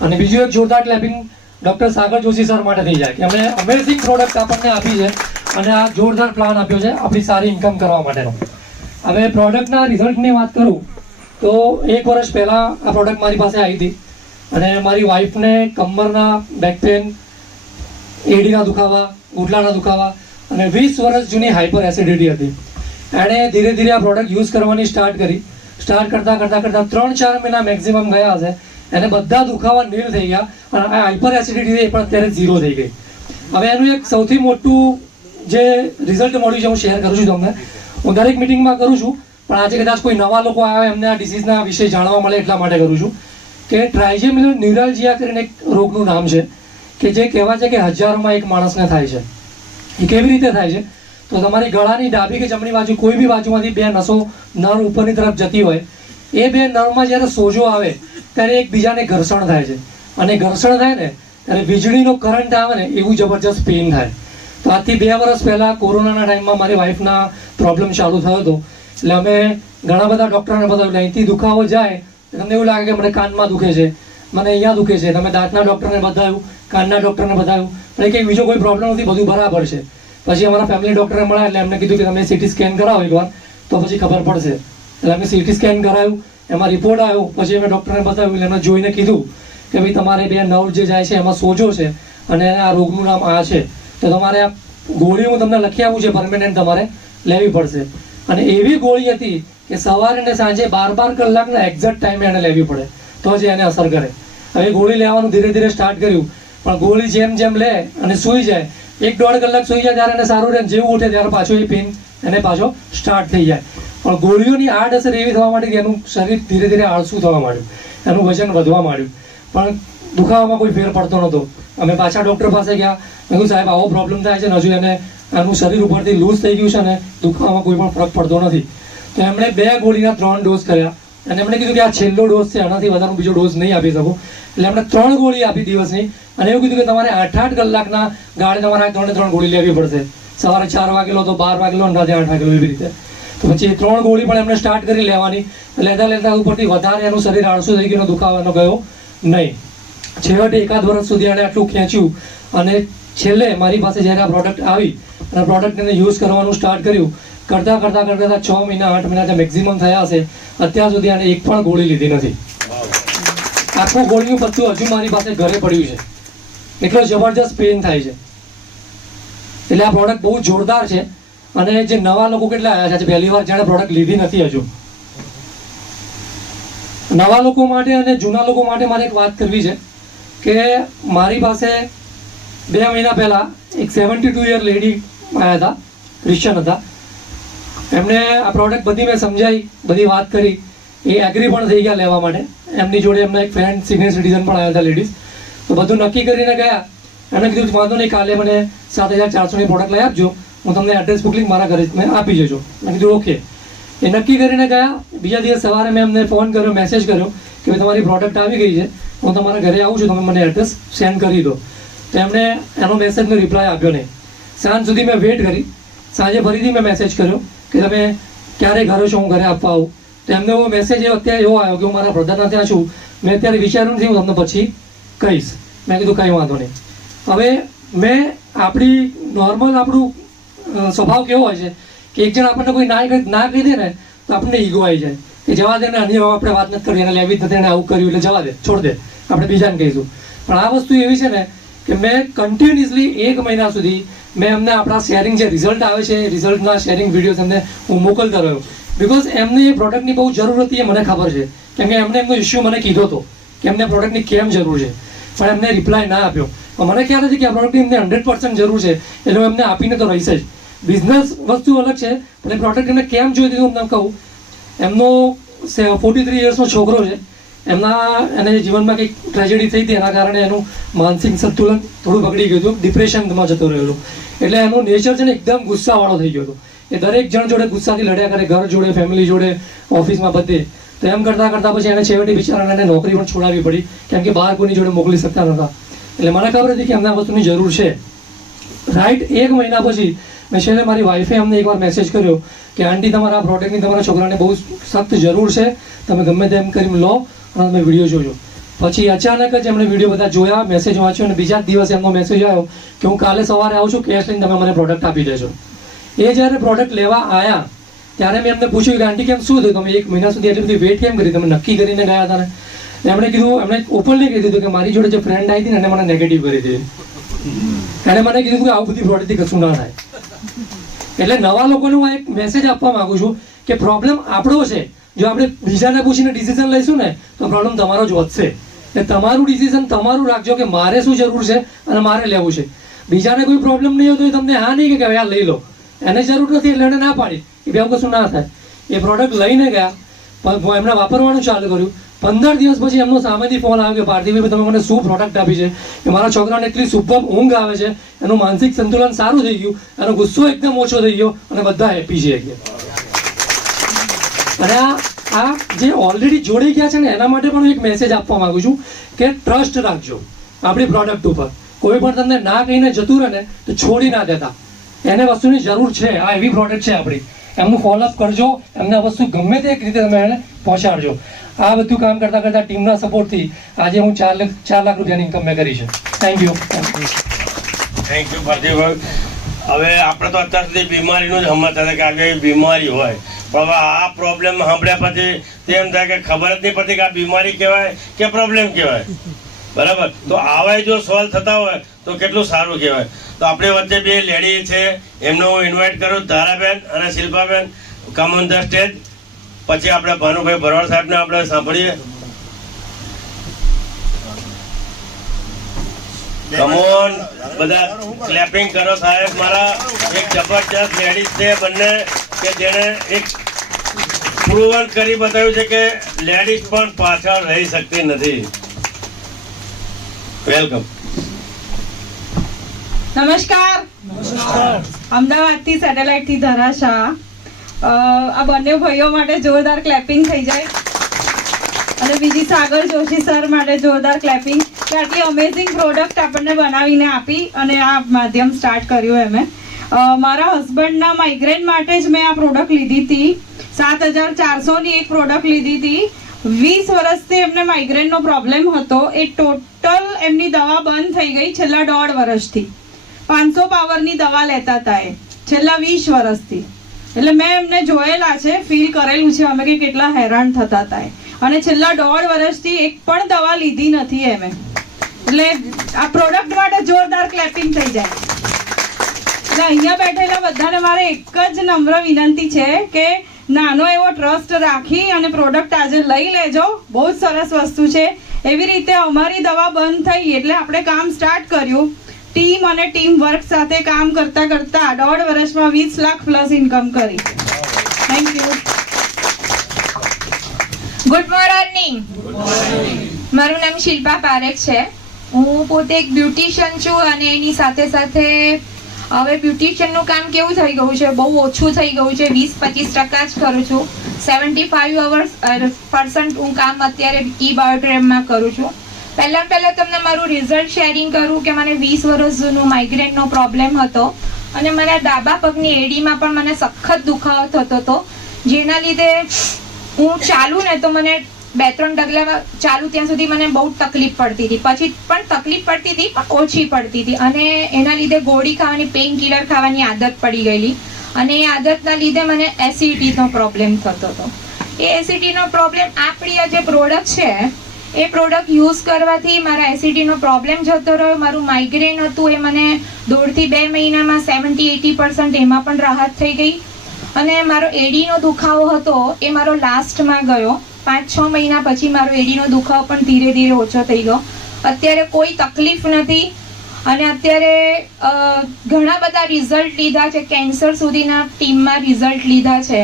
અને બીજું એક જોરદાર ક્લેપિંગ ડૉક્ટર સાગર જોશી સર માટે થઈ જાય, કે એમણે અમેઝિંગ પ્રોડક્ટ આપણને આપી છે અને આ જોરદાર પ્લાન આપ્યો છે આપણી સારી ઇન્કમ કરવા માટેનો. હવે પ્રોડક્ટના રિઝલ્ટની વાત કરું તો 1 વર્ષ પહેલાં આ પ્રોડક્ટ મારી પાસે આવી હતી, અને મારી વાઈફને કમરના બેક પેન, એડીના દુખાવા, ઘૂંટલાના દુખાવા અને 20 વર્ષ જૂની હાઇપર એસિડિટી હતી. એણે ધીરે ધીરે આ પ્રોડક્ટ યુઝ કરવાની સ્ટાર્ટ કરી. સ્ટાર્ટ કરતાં 3-4 મહિના મેક્સિમમ ગયા હશે, એને બધા દુખાવા નીલ થઈ ગયા, અને આ હાઇપર એસિડિટી એ પણ અત્યારે 0 થઈ ગઈ. હવે એનું એક સૌથી મોટું જે રિઝલ્ટ મળ્યું છે હું શેર કરું છું તમને. હું દરેક મિટિંગમાં કરું છું, પણ આજે કદાચ કોઈ નવા લોકો આવે એમને આ ડિસીઝના વિશે જાણવા મળે એટલા માટે કરું છું કે ટ્રાઇજેમિનલ ન્યુરાલ્જિયા કરીને એક રોગનું નામ છે, કે જે કહેવાય છે કે હજારોમાં એક માણસને થાય છે. એ કેવી રીતે થાય છે તો તમારી ગળાની ડાબી કે જમણી બાજુ કોઈ બી બાજુમાંથી 2 નસો નર ઉપરની તરફ જતી હોય, એ 2 નરમાં જ્યારે સોજો આવે ત્યારે એકબીજાને ઘર્ષણ થાય છે, અને ઘર્ષણ થાય ને ત્યારે વીજળીનો કરંટ આવે ને એવું જબરજસ્ત પેઇન થાય. તો આજથી 2 વર્ષ પહેલાં કોરોનાના ટાઈમમાં મારી વાઈફના પ્રોબ્લેમ ચાલુ થયો હતો, એટલે અમે ઘણા બધા ડૉક્ટરને બતાવ્યું. અહીંથી દુખાવો જાય તમને એવું લાગે કે મને કાનમાં દુખે છે, મને અહીંયા દુખે છે. તમે દાંતના ડૉક્ટરને બતાવ્યું, કાનના ડૉક્ટરને બતાવ્યું, પણ કંઈ બીજો કોઈ પ્રોબ્લેમ નથી, બધું બરાબર છે. પછી અમારા ફેમિલી ડૉક્ટરે મળ્યા, એટલે એમને કીધું કે તમે CT સ્કેન કરાવો એકવાર, તો પછી ખબર પડશે. એટલે અમે CT સ્કેન કરાવ્યું, એમાં રિપોર્ટ આવ્યો. પછી અમે ડૉક્ટરને બતાવ્યું, એટલે એમને જોઈને કીધું કે ભાઈ તમારે 2 નર્વ જે જાય છે એમાં સોજો છે, અને આ રોગનું નામ આ છે, તો તમારે આ ગોળી હું તમને લખી આપું છે પરમેનન્ટ, તમારે લેવી પડશે. અને એવી ગોળી હતી કે સવારે અને સાંજે 12 કલાકના એક્ઝેક્ટ ટાઈમે એને લેવી પડે તો જ એને અસર કરે. હવે ગોળી લેવાનું ધીરે ધીરે સ્ટાર્ટ કર્યું, પણ ગોળી જેમ જેમ લે અને સૂઈ જાય, 1-1.5 કલાક સૂઈ જાય ત્યારે એને સારું રહે, જેવું ઉઠે ત્યારે પાછો એ પેન એને પાછો સ્ટાર્ટ થઈ જાય. પણ ગોળીઓની આડઅસર એવી થવા માંડી કે એનું શરીર ધીરે ધીરે આળસું થવા માંડ્યું, એનું વજન વધવા માંડ્યું, પણ દુખાવામાં કોઈ ફેર પડતો નહોતો. અમે પાછા ડૉક્ટર પાસે ગયા, મેં કહ્યું સાહેબ આવો પ્રોબ્લેમ થાય છે ને હજુ એને આનું શરીર ઉપરથી લૂઝ થઈ ગયું છે ને દુખાવામાં કોઈ પણ ફરક પડતો નથી. તો એમણે 2 ગોળીના 3 ડોઝ કર્યા, અને એમણે કીધું કે આ છેલ્લો ડોઝ છે, આનાથી વધારે બીજો ડોઝ નહીં આપી શકું. એટલે એમણે 3 ગોળી આપી દિવસની, અને એવું કીધું કે તમારે 8-8 કલાકના ગાળે તમારે 3 ગોળી લેવી પડશે. સવારે 4 વાગે લો તો 12 વાગે લો, અને રાતે 8 વાગે લો, એવી રીતે. તો પછી એ 3 ગોળી પણ એમણે સ્ટાર્ટ કરી લેવાની. લેતા ઉપરથી વધારે એનું શરીર આળસું થઈ ગયું, દુખાવાનો ગયો નહીં. છેવટે 1 વર્ષ સુધી એણે આટલું ખેંચ્યું, અને છેલ્લે મારી પાસે જ્યારે આ પ્રોડક્ટ આવી અને પ્રોડક્ટને યુઝ કરવાનું સ્ટાર્ટ કર્યું, કરતાં 6 મહિના 8 મહિના જે મેક્સિમમ થયા હશે, અત્યાર સુધી આને એક પણ ગોળી લીધી નથી. આખું ગોળીનું પત્તું હજુ મારી પાસે ઘરે પડ્યું છે. એટલો જબરજસ્ત પેઇન થાય છે. એટલે આ પ્રોડક્ટ બહુ જોરદાર છે. અને જે નવા લોકો કેટલા આવ્યા છે પહેલી વાર જેણે પ્રોડક્ટ લીધી નથી હજુ, નવા લોકો માટે અને જૂના લોકો માટે મારે એક વાત કરવી છે કે મારી પાસે 2 મહિના પહેલા એક 72 યર લેડી આવ્યા હતા, ક્રિશ્ચન હતા. એમને આ પ્રોડક્ટ બધી મેં સમજાવી, બધી વાત કરી, એ એગ્રી પણ થઈ ગયા લેવા માટે. એમની જોડે એમના એક ફ્રેન્ડ સિનિયર સિટીઝન પણ આવ્યા હતા, લેડીઝ. તો બધું નક્કી કરીને ગયા. એમણે કીધું વાંધો નહીં, કાલે મને 7400ની પ્રોડક્ટ લઈ આપજો, હું તમને એડ્રેસ બુક લિંક મારા ઘરે મેં આપી જજો. મેં કીધું ઓકે. એ નક્કી કરીને ગયા. બીજા દિવસ સવારે મેં એમને ફોન કર્યો, મેસેજ કર્યો કે ભાઈ તમારી પ્રોડક્ટ આવી ગઈ છે, હું તમારા ઘરે આવું છું, તમે મને એડ્રેસ સેન્ડ કરી દો. તો એમણે એનો મેસેજનો રિપ્લાય આપ્યો નહીં. સાંજ સુધી મેં વેઇટ કરી. સાંજે ફરીથી મેં મેસેજ કર્યો કે તમે ક્યારે ઘરે છો, હું ઘરે આપવા આવું. તો એમને એવો મેસેજ અત્યારે એવો આવ્યો કે હું મારા બ્રધરના ત્યાં છું, મેં અત્યારે વિચાર્યું નથી, હું તમને પછી કહીશ. મેં કીધું કંઈ વાંધો નહીં. હવે મેં આપણી નોર્મલ આપણું સ્વભાવ કેવો હોય છે કે એક જણ આપણને કોઈ ના કહી દે ને તો આપણને ઈગો આવી જાય કે જવા દે ને, આની આપણે વાત નથી કરવી, એને લેવી જ નથી, એને આવું કર્યું એટલે જવા દે, છોડ દે, આપણે બીજાને કહીશું. પણ આ વસ્તુ એવી છે ને કે મેં કન્ટિન્યુઅસલી 1 મહિના સુધી મેં એમને આપણા શેરિંગ જે રિઝલ્ટ આવે છે, રિઝલ્ટના શેરિંગ વિડીયોઝ એમને હું મોકલતો રહ્યો. બિકોઝ એમને એ પ્રોડક્ટની બહુ જરૂર હતી, એ મને ખબર છે. કેમ કે એમને એમનો ઇસ્યુ મને કીધો હતો કે એમને પ્રોડક્ટની કેમ જરૂર છે, પણ એમને રિપ્લાય ના આપ્યો. મને ખ્યાલ હતી કે આ પ્રોડક્ટની એમને 100% જરૂર છે, એટલે હું એમને આપીને તો રહીશ જ. બિઝનેસ વસ્તુ અલગ છે, પણ એ પ્રોડક્ટ એમને કેમ જોઈતી હું તમને કહું. એમનો 43 યર્સનો છોકરો છે, એને જીવનમાં કંઈક ટ્રેજેડી થઈ હતી, એના કારણે એનું માનસિક સંતુલન થોડું બગડી ગયું હતું, ડિપ્રેશનમાં જતો રહેલો. એટલે એનું નેચર છે ને એકદમ ગુસ્સાવાળો થઈ ગયો હતો. એ દરેક જણ જોડે ગુસ્સાથી લડ્યા કરે, ઘર જોડે, ફેમિલી જોડે, ઓફિસમાં બધે. તો એમ કરતાં પછી એને છેવટે બિચારાને એને નોકરી પણ છોડાવવી પડી, કેમ કે બહાર કોઈની જોડે મોકલી શકતા નહોતા. એટલે મને ખબર હતી કે અમને આ વસ્તુની જરૂર છે. રાઈટ 1 મહિના પછી મેં છેલ્લે મારી વાઈફે અમને એકવાર મેસેજ કર્યો કે આંટી તમારા આ પ્રોડક્ટની તમારા છોકરાને બહુ સખ્ત જરૂર છે, તમે ગમે તેમ કરીને લો અને તમે વિડીયો જોજો. પછી અચાનક જ એમણે વિડીયો બધા જોયા, મેસેજ વાંચ્યો, અને બીજા જ દિવસે એમનો મેસેજ આવ્યો કે હું કાલે સવારે આવું છું, કેશ લઈને તમે મને પ્રોડક્ટ આપી દેજો. એ જ્યારે પ્રોડક્ટ લેવા આવ્યા ત્યારે મેં એમને પૂછ્યું કે આંટી કેમ શું થયું, તમે 1 મહિના સુધી એટલી બધી વેઇટ કેમ કરી, તમે નક્કી કરીને ગયા હતા ને? એમણે કીધું, એમણે ઓપનલી કહી દીધું કે મારી જોડે જે ફ્રેન્ડ આવી હતી ને એને મને નેગેટિવ કરી દીધી. એણે મને કીધું કે આવું બધી પ્રોડક્ટથી કશું ના થાય. એટલે નવા લોકોને હું એક મેસેજ આપવા માંગુ છું કે પ્રોબ્લેમ આપણો છે. જો આપણે બીજાને પૂછીને ડિસિઝન લઈશું ને તો પ્રોબ્લેમ તમારો જ વધશે. એટલે તમારું ડિસિઝન તમારું રાખજો કે મારે શું જરૂર છે અને મારે લેવું છે. બીજાને કોઈ પ્રોબ્લેમ નહીં હોય તો એ તમને હા નહીં કે આ લઈ લો, એને જરૂર નથી એટલે એને ના પાડી, એ બે કશું ના થાય. એ પ્રોડક્ટ લઈને ગયા, એમણે વાપરવાનું ચાલુ કર્યું. 15 દિવસ પછી એમનો સામેથી ફોન આવ્યો કે પાર્થિવભાઈ તમે મને શું પ્રોડક્ટ આપી છે કે મારા છોકરાને એટલી સુપર ઊંઘ આવે છે, એનું માનસિક સંતુલન સારું થઈ ગયું, એનો ગુસ્સો એકદમ ઓછો થઈ ગયો, અને બધા હેપી છે. અને આ જે ઓલરેડી જોડી ગયા છે ને એના માટે પણ એક મેસેજ આપવા માંગુ છું કે ટ્રસ્ટ રાખજો આપણી પ્રોડક્ટ ઉપર. કોઈ પણ તમને ના કહીને જતું રહે ને તો છોડી ના દેતા, એને વસ્તુની જરૂર છે, આ એવી પ્રોડક્ટ છે આપણી, એમનું ફોલોઅપ કરજો, એમને આ વસ્તુ ગમે તે એક રીતે તમે એને પહોંચાડજો. આ બધું કામ કરતાં કરતાં ટીમના સપોર્ટથી આજે હું 4 લાખ રૂપિયાની ઇન્કમ મેં કરી છે. Thank you Parthivbhai. હવે આપણે તો અત્યાર સુધી બીમારીનું જ સમજતા હતા કે આગળ બીમારી હોય, પણ હવે આ પ્રોબ્લેમ સાંભળ્યા પછી તેમ થાય કે ખબર જ નહીં પડતી કે આ બીમારી કહેવાય કે પ્રોબ્લેમ કહેવાય. બરાબર, તો આવા જો સોલ્વ થતા હોય તો કેટલું સારું કહેવાય. તો આપણી વચ્ચે 2 લેડી છે, એમને હું ઇન્વાઇટ કરું, ધારાબેન અને Shilpaben, come on the stage. પછી આપણે ભાનુભાઈ ભરવાડ સાહેબને આપણે સાંભળીએ. કમોન, બધા ક્લેપિંગ કરો સાહેબ. મારા એક જબરજસ્ત લેડીઝ છે બંને કે જેને એક પ્રૂવન કરી બતાવ્યું છે કે લેડીઝ પણ પાછળ રહી શકતી નથી. વેલકમ. નમસ્કાર. અમદાવાદથી સેટેલાઇટથી ધરા શાહ. આ બંને ભાઈઓ માટે જોરદાર ક્લેપિંગ થઈ જાય. અને બીજી સાગર જોશી સર માટે જોરદાર ક્લેપિંગ કે આટલી અમેઝિંગ પ્રોડક્ટ આપણને બનાવીને આપી અને આ માધ્યમ સ્ટાર્ટ કર્યું એમે. મારા હસબન્ડના માઇગ્રેન માટે જ મેં આ પ્રોડક્ટ લીધી હતી. 7,400ની એક પ્રોડક્ટ લીધી હતી. 20 વર્ષથી એમને માઇગ્રેનનો પ્રોબ્લેમ હતો. એ ટોટલ એમની દવા બંધ થઈ ગઈ છેલ્લા 1.5 વર્ષથી. 500 પાવરની દવા લેતા હતા એ છેલ્લા 20 વર્ષથી. એટલે મેં એમને જોયેલા છે, ફીલ કરેલું છે અમે કે કેટલા હેરાન થતા હતા અને છેલ્લા 1.5 વર્ષથી એક પણ દવા લીધી નથી એમે. એટલે આ પ્રોડક્ટ માટે જોરદાર ક્લેપિંગ થઈ જાય. એટલે અહીંયા બેઠેલા બધાને મારે એક જ નમ્ર વિનંતી છે કે નાનો એવો ટ્રસ્ટ રાખી અને પ્રોડક્ટ આજે લઈ લેજો. બહુ જ સરસ વસ્તુ છે. એવી રીતે અમારી દવા બંધ થઈ એટલે આપણે કામ સ્ટાર્ટ કર્યું. ટીમ અને ટીમ વર્ક સાથે કામ કરતા કરતા 1.5 વર્ષમાં 20 લાખ પ્લસ ઇન્કમ કરી. Thank you. Good morning. મારું નામ શિલ્પા પારેખ છે. હું પોતે એક બ્યુટિશિયન છું અને એની સાથે સાથે હવે બ્યુટિશિયનનું કામ કેવું થઈ ગયું છે, બહુ ઓછું થઈ ગયું છે. 20-25% જ કરું છું. 75% હું કામ અત્યારે e-બાયોટ્રેમમાં કરું છું. પહેલાં તમને મારું રિઝલ્ટ શેરિંગ કરું કે મને 20 વર્ષ જૂનું માઇગ્રેનનો પ્રોબ્લેમ હતો અને મારા ડાબા પગની એડીમાં પણ મને સખત દુખાવો થતો હતો, જેના લીધે હું ચાલું ને તો મને 2-3 ડગલા ચાલુ ત્યાં સુધી મને બહુ તકલીફ પડતી હતી. પછી પણ તકલીફ પડતી હતી પણ ઓછી પડતી હતી અને એના લીધે ગોળી ખાવાની, પેઇન કિલર ખાવાની આદત પડી ગયેલી અને એ આદતના લીધે મને એસિડિટીનો પ્રોબ્લેમ થતો હતો. એ એસિડિટીનો પ્રોબ્લેમ આપણી આ જે પ્રોડક્ટ છે એ પ્રોડક્ટ યુઝ કરવાથી મારા એસિડિટીનો પ્રોબ્લેમ જતો રહ્યો. મારું માઇગ્રેન હતું એ મને 1.5 થી 2 મહિનામાં 70-80% એમાં પણ રાહત થઈ ગઈ અને મારો એડીનો દુખાવો હતો એ મારો લાસ્ટમાં ગયો. 5-6 મહિના પછી મારો એડીનો દુખાવો પણ ધીરે ધીરે ઓછો થઈ ગયો. અત્યારે કોઈ તકલીફ નથી અને અત્યારે ઘણા બધા રિઝલ્ટ લીધા છે. કેન્સર સુધીના ટીમમાં રિઝલ્ટ લીધા છે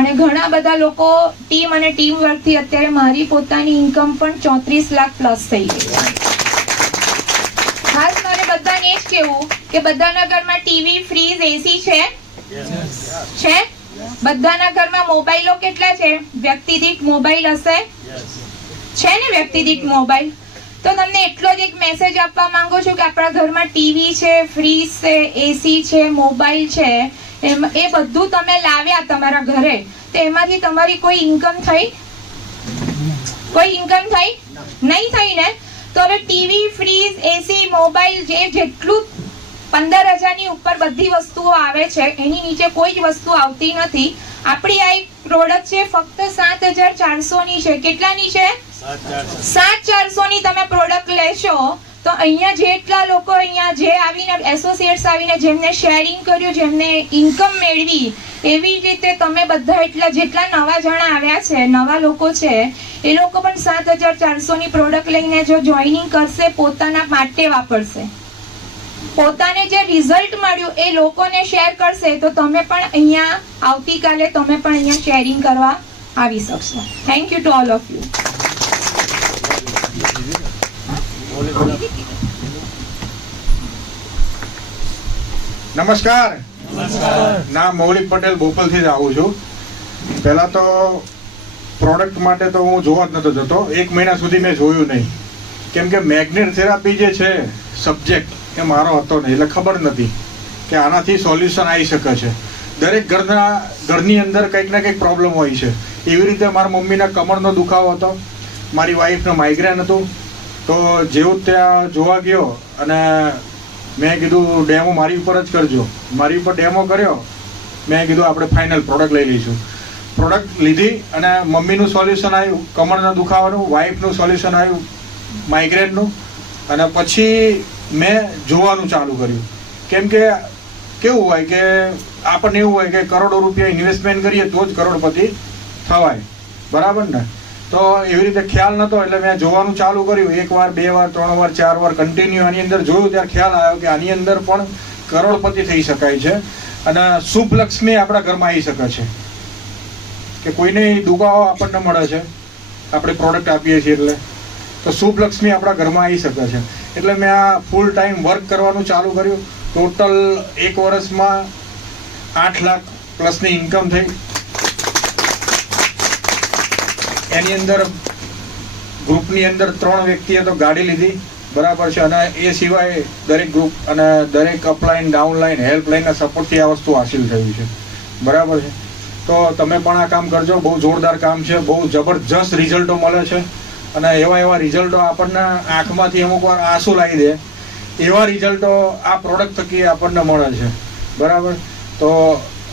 અને ઘણા બધા લોકો ટીમ અને ટીમ વર્કથી અત્યારે મારી પોતાની ઇન્કમ પણ 34 લાખ પ્લસ થઈ ગઈ. ખાસ મારે બધાને એ જ કહેવું કે બધાના ઘરમાં ટીવી, ફ્રીજ, એસી છે? બધાના ઘરમાં મોબાઈલો કેટલા છે? વ્યક્તિ દીઠ મોબાઈલ હશે? છે ને વ્યક્તિ દીઠ મોબાઈલ? તો તમને એટલો જ એક મેસેજ આપવા માંગુ છું કે આપણા ઘરમાં ટીવી છે, ફ્રીજ છે, એસી છે, મોબાઈલ છે, એ બધું તમે લાવ્યા તમારા ઘરે તો એમાંથી તમારી કોઈ ઇન્કમ થઈ? કોઈ ઇન્કમ થઈ? નહીં થઈ ને? તો હવે ટીવી, ફ્રીજ, એસી, મોબાઈલ જેટલું 15,000ની ઉપર બધી વસ્તુઓ આવે છે એની નીચે કોઈ જ વસ્તુ આવતી નથી. આપણી આ એક પ્રોડક્ટ છે ફક્ત 7,400ની છે. કેટલાની છે? 7,400ની તમે પ્રોડક્ટ લેશો તો અહીંયા જેટલા લોકો અહીંયા જે આવીને એસોસિએટ્સ આવીને જેમને શેરિંગ કર્યું, જેમને ઇન્કમ મેળવી, એવી રીતે તમે બધા જેટલા નવા જણા આવ્યા છે, નવા લોકો છે, એ લોકો પણ 7,400ની પ્રોડક્ટ લઈને જો જોઈનિંગ કરશે, પોતાના માટે વાપરશે, પોતાને જે રિઝલ્ટ મળ્યું એ લોકોને શેર કરશે તો તમે પણ અહીંયા આવતીકાલે તમે પણ અહીંયા શેરિંગ કરવા આવી શકશો. Thank you to all of you. નમસ્કાર. નામ મૌલિક પટેલ, બોપલથી જ આવું છું. પહેલા તો પ્રોડક્ટ માટે તો હું જોવા જ નતો જતો. 1 મહિના સુધી મેં જોયું નહીં, કેમ કે મેગ્નેટ થેરાપી જે છે સબ્જેક્ટ એ મારો હતો નહીં, એટલે ખબર નથી કે આનાથી સોલ્યુશન આવી શકે છે. દરેક ઘરની અંદર કંઈક ને કંઈક પ્રોબ્લેમ હોય છે. એવી રીતે મારા મમ્મીના કમરનો દુખાવો હતો, મારી વાઈફને માઇગ્રેન હતું. તો જેવું ત્યાં જોવા ગયો અને મેં કીધું ડેમો મારી ઉપર જ કરજો. મારી ઉપર ડેમો કર્યો. મેં કીધું આપણે ફાઇનલ પ્રોડક્ટ લઈ લઈશું. પ્રોડક્ટ લીધી અને મમ્મીનું સોલ્યુશન આવ્યું, કમરના દુખાવાનું, વાઈફનું સોલ્યુશન આવ્યું, માઇગ્રેનનું. અને પછી મેં જોવાનું ચાલુ કર્યું. કેમ કે કેવું હોય કે આપણને એવું હોય કે કરોડો રૂપિયા ઇન્વેસ્ટમેન્ટ કરીએ તો જ કરોડપતિ થવાય, બરાબર ને? તો એવી રીતે ખ્યાલ નહોતો એટલે મેં જોવાનું ચાલુ કર્યું. 1 વાર, 2 વાર, 3 વાર, 4 વાર કન્ટિન્યુ આની અંદર જોયું ત્યારે ખ્યાલ આવ્યો કે આની અંદર પણ કરોડપતિ થઈ શકાય છે અને શુભ લક્ષ્મી આપણા ઘરમાં આવી શકે છે. કે કોઈને દુખાવો આપણને મળે છે, આપણે પ્રોડક્ટ આપીએ છીએ એટલે તો શુભ લક્ષ્મી આપણા ઘરમાં આવી શકે છે. એટલે મેં આ ફૂલ ટાઈમ વર્ક કરવાનું ચાલુ કર્યું. ટોટલ 1 વર્ષમાં 8 લાખ પ્લસની ઇન્કમ થઈ. એની અંદર ગ્રુપની અંદર 3 વ્યક્તિએ તો ગાડી લીધી, બરાબર છે, અને એ સિવાય દરેક ગ્રુપ અને દરેક અપલાઈન ડાઉનલાઈન હેલ્પલાઈનના સપોર્ટથી આ વસ્તુ હાસિલ થયું છે, બરાબર છે. તો તમે પણ આ કામ કરજો, બહુ જોરદાર કામ છે, બહુ જબરજસ્ત રિઝલ્ટો મળે છે અને એવા રિઝલ્ટો આપણને આંખમાંથી અમુક વાર આંસુ લાવી દે એવા રિઝલ્ટો આ પ્રોડક્ટ થકી આપણને મળે છે, બરાબર. તો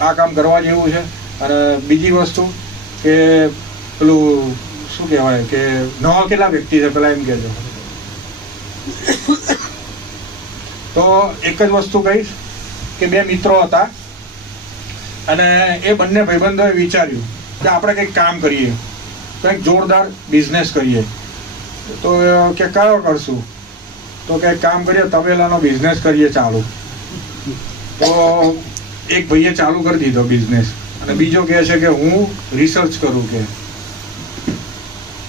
આ કામ કરવા જેવું છે. અને બીજી વસ્તુ કે પેલું શું કહેવાય કે નવા કેટલા વ્યક્તિ છે પેલા એમ કહેજો. તો એક જ વસ્તુ કહીશ કે 2 મિત્રો હતા અને એ બંને ભાઈબંધોએ વિચાર્યું કે આપણે કંઈક કામ કરીએ, કંઈક જોરદાર બિઝનેસ કરીએ. તો કે કયો કરશું? તો કે કામ કરીએ, તબેલાનો બિઝનેસ કરીએ ચાલુ. તો એક ભાઈએ ચાલુ કરી દીધો બિઝનેસ અને બીજો કહે છે કે હું રિસર્ચ કરું. કે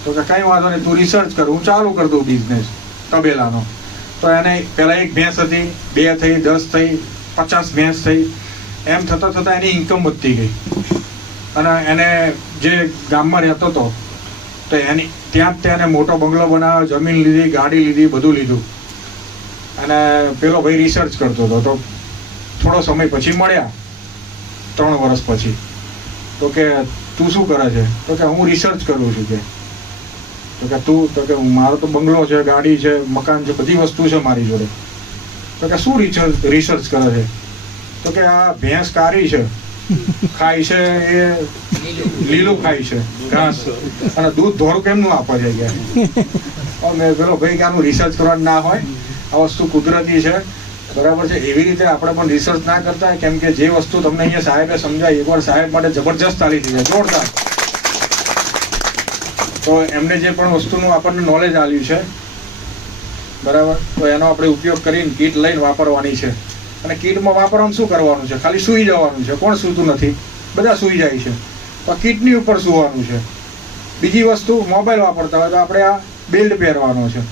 તો કે કંઈ વાંધો નહીં, તું રિસર્ચ કર, હું ચાલુ કરી દઉં બિઝનેસ તબેલાનો. તો એને પહેલાં 1 ભેંસ હતી, 2 થઈ, 10 થઈ, 50 ભેંસ થઈ, એમ થતાં થતાં એની ઇન્કમ વધતી ગઈ. અને એને જે ગામમાં રહેતો હતો તો ત્યાં જ તેને મોટો બંગલો બનાવ્યો, જમીન લીધી, ગાડી લીધી, બધું લીધું. અને પેલો ભાઈ રિસર્ચ કરતો હતો. તો થોડો સમય પછી મળ્યા, 3 વર્ષ પછી. તો કે તું શું કરે છે? તો કે હું રિસર્ચ કરું છું. તો કે મારો તો બંગલો છે, ગાડી છે, મકાન છે, બધી વસ્તુ છે મારી જોડે. તો કે શું રિસર્ચ કરે છે? તો કે આ ભેંસ કારી છે, ખાય છે એ લીલું ખાય છે ઘાસ, અને દૂધ ધોરું કેમનું આપે છે કે. મેં પેલો ભાઈ કે આનું રિસર્ચ કરવાનું ના હોય, આ વસ્તુ કુદરતી છે, બરાબર છે. એવી રીતે આપણે પણ રિસર્ચ ના કરતા, કેમ કે જે વસ્તુ તમને અહીંયા સાહેબે સમજાય, એકવાર સાહેબ માટે જબરજસ્ત તાલી થઈ જાય, જોરદાર. તો એમને જે પણ વસ્તુનું આપણને નોલેજ આપ્યું છે, બરાબર, તો એનો આપણે ઉપયોગ કરીને કીટ લઈને વાપરવાની છે. અને કીટમાં વાપરવાનું શું કરવાનું છે? ખાલી સૂઈ જવાનું છે. કોણ સૂતું નથી? બધા સૂઈ જાય છે. તો કીટની ઉપર સૂવાનું છે. બીજી વસ્તુ, મોબાઈલ વાપરતા હોય તો આપણે આ બેલ્ટ પહેરવાનો છે.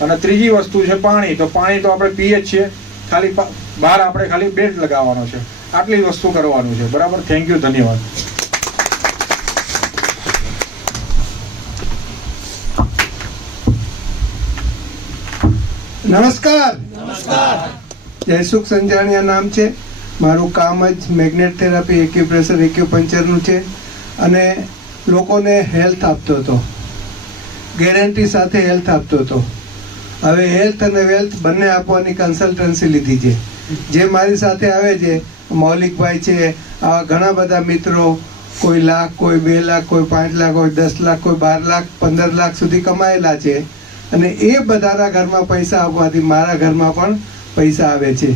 અને ત્રીજી વસ્તુ છે પાણી. તો પાણી તો આપણે પીએ જ છીએ, ખાલી બહાર આપણે ખાલી બેલ્ટ લગાવવાનો છે. આટલી વસ્તુ કરવાનું છે, બરાબર. થેન્ક યુ, ધન્યવાદ. નમસ્કાર. જયસુખ સંજાણિયા નામ છે મારું. કામ જ મેગ્નેટ થેરાપી, એક્યુપ્રેશર, એક્યુપંચરનું છે અને લોકોને હેલ્થ આપતો હતો, ગેરંટી સાથે હેલ્થ આપતો હતો. હવે હેલ્થ અને વેલ્થ બંને આપવાની કન્સલ્ટન્સી લીધી છે. જે મારી સાથે આવે છે, મૌલિકભાઈ છે, આવા ઘણા બધા મિત્રો, કોઈ લાખ, કોઈ 2 લાખ, કોઈ 5 લાખ, કોઈ 10 લાખ, કોઈ 12 લાખ, 15 લાખ સુધી કમાયેલા છે. અને એ બધાના ઘરમાં પૈસા આવવાથી મારા ઘરમાં પણ પૈસા આવે છે.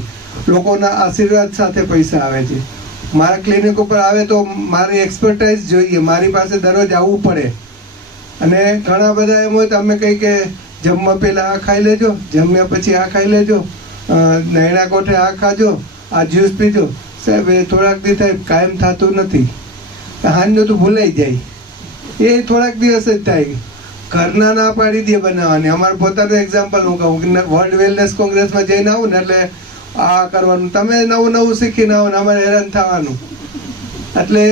લોકોના આશીર્વાદ સાથે પૈસા આવે છે. મારા ક્લિનિક ઉપર આવે તો મારી એક્સપર્ટાઇઝ જોઈએ, મારી પાસે દરરોજ આવવું પડે. અને ઘણા બધા એમ હોય તો અમે કંઈ કે જમવા પહેલાં આ ખાઈ લેજો, જમ્યા પછી આ ખાઈ લેજો, નૈણા કોઠે આ ખાજો, આ જ્યુસ પીજો. સાહેબ એ થોડાક દી થાય, કાયમ થતું નથી. હાંજનો તો ભૂલાઈ જાય, એ થોડાક દિવસ જ થાય. ઘરના ના પાડી દે બનાવવાની. અમારું પોતાનું એક્ઝામ્પલ હું કહું, વર્લ્ડ વેલનેસ કોંગ્રેસમાં જઈને આવું ને એટલે આ કરવાનું, તમે નવું શીખીને આવો ને અમારે હેરાન થવાનું. એટલે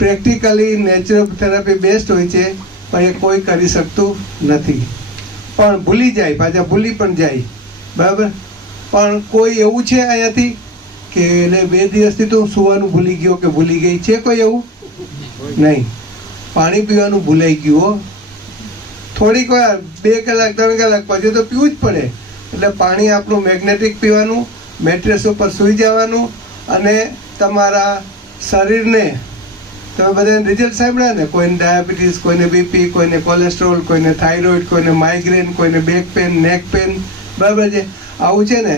પ્રેક્ટિકલી નેચરલ થેરાપી બેસ્ટ હોય છે, પણ એ કોઈ કરી શકતું નથી. પણ ભૂલી જાય, પાછા ભૂલી પણ જાય, બરાબર. પણ કોઈ એવું છે અહીંયાથી કે એને 2 દિવસથી તો સુવાનું ભૂલી ગયો કે ભૂલી ગઈ છે? કોઈ એવું નહીં. પાણી પીવાનું ભૂલાઈ ગયું. થોડીક વાર 2 કલાક 3 કલાક પછી તો પીવું જ પડે. એટલે પાણી આપણું મેગ્નેટિક પીવાનું, મેટ્રેસ ઉપર સૂઈ જવાનું અને તમારા શરીરને, તમે બધાને રિઝલ્ટ સાંભળ્યા ને, કોઈને ડાયાબિટીસ, કોઈને બીપી, કોઈને કોલેસ્ટ્રોલ, કોઈને થાઇરોઇડ, કોઈને માઇગ્રેન, કોઈને બેક પેન, નેક પેન, બરાબર છે. આવું છે ને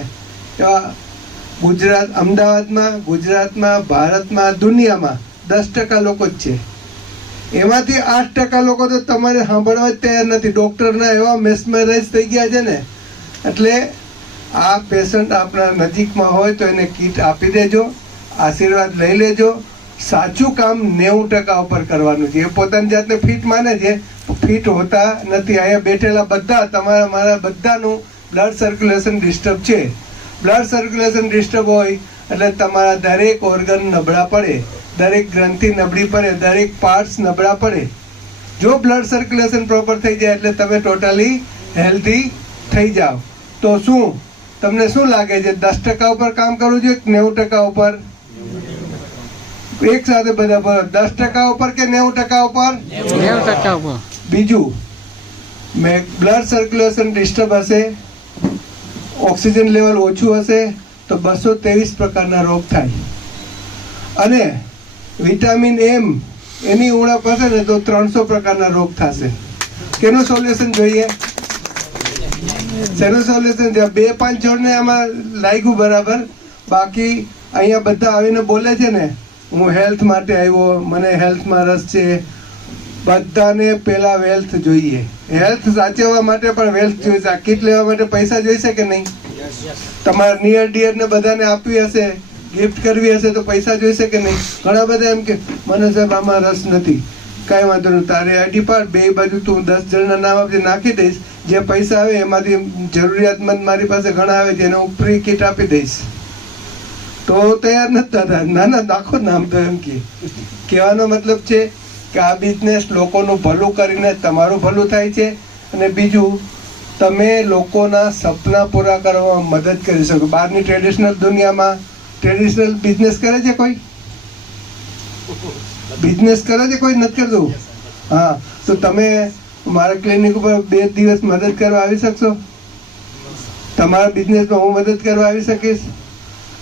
ગુજરાત, અમદાવાદમાં, ગુજરાતમાં, ભારતમાં, દુનિયામાં 10% લોકો જ છે. એમાંથી 8% લોકો તો તમારે સાંભળવા જ તૈયાર નથી. ડૉક્ટરના એવા મેસ્મરાઇઝ થઈ ગયા છે ને. એટલે આ પેશન્ટ આપણા નજીકમાં હોય તો એને કીટ આપી દેજો, આશીર્વાદ લઈ લેજો. સાચું કામ 90% ઉપર કરવાનું છે. એ પોતાની જાતને ફિટ માને છે, ફિટ હોતા નથી. અહીંયા બેઠેલા બધા, તમારા મારા બધાનું બ્લડ સર્ક્યુલેશન ડિસ્ટર્બ છે. બ્લડ સર્ક્યુલેશન ડિસ્ટર્બ હોય એટલે તમારા દરેક ઓર્ગન નબળા પડે, દરેક ગ્રંથિ નબળી પડે, દરેક પાર્ટ્સ નબળા પડે. જો બ્લડ સર્ક્યુલેશન પ્રોપર થઈ જાય એટલે તમે ટોટલી હેલ્ધી થઈ જાઓ. તો શું તમને શું લાગે છે, 10% ઉપર કામ કરવું જોઈએ કે 90% ઉપર? એક સાથે બધા બોલો, 10% ઉપર કે 90% ઉપર? 90% ઉપર. બીજું, બ્લડ સર્ક્યુલેશન ડિસ્ટર્બ હશે, ઓક્સિજન લેવલ ઓછું હશે તો 223 પ્રકારના રોગ થાય. અને વિટામિન એમ એની ઉણપ હશે ને તો 300 પ્રકારના રોગ થશે. કેનું સોલ્યુશન જોઈએ? શેનું સોલ્યુશન છે? 2-5 જણને આમાં લાગ્યું બરાબર, બાકી અહીંયા બધા આવીને બોલે છે ને હું હેલ્થ માટે આવ્યો, મને હેલ્થમાં રસ છે. બધાને પહેલા વેલ્થ જોઈએ. હેલ્થ સાચવવા માટે પણ વેલ્થ જોઈશે. આ કિટ લેવા માટે પૈસા જોઈશે કે નહીં? તમારા નિયર ડિયર ને બધાને આપવી હશે, ગિફ્ટ કરવી હશે તો પૈસા જોઈશે કે નહીં? ઘણા બધા એમ કે મને સાહેબ આમાં રસ નથી. કાંઈ વાંધો નહીં, તારે આઈડી પાડ, બે બાજુ તું 10 જણના નામ આપજે, નાખી દઈશ. જે પૈસા આવે એમાંથી જરૂરિયાતમંદ મારી પાસે ઘણા આવે છે એને હું ફ્રી કિટ આપી દઈશ. તો તૈયાર નથી થતા. ના ના, નાખો નામ. તો એમ કહેવાનો મતલબ છે કે આ બિઝનેસ લોકોનું ભલું કરીને તમારું ભલું થાય છે. અને બીજું, તમે લોકોના સપના પૂરા કરવામાં મદદ કરી શકો. બહારની ટ્રેડિશનલ દુનિયામાં ટ્રેડિશનલ બિઝનેસ કરે છે કોઈ? બિઝનેસ કરે છે કોઈ? નથી કરતું. હા, તો તમે મારા ક્લિનિક ઉપર 2 દિવસ મદદ કરવા આવી શકશો? તમારા બિઝનેસમાં હું મદદ કરવા આવી શકીશ.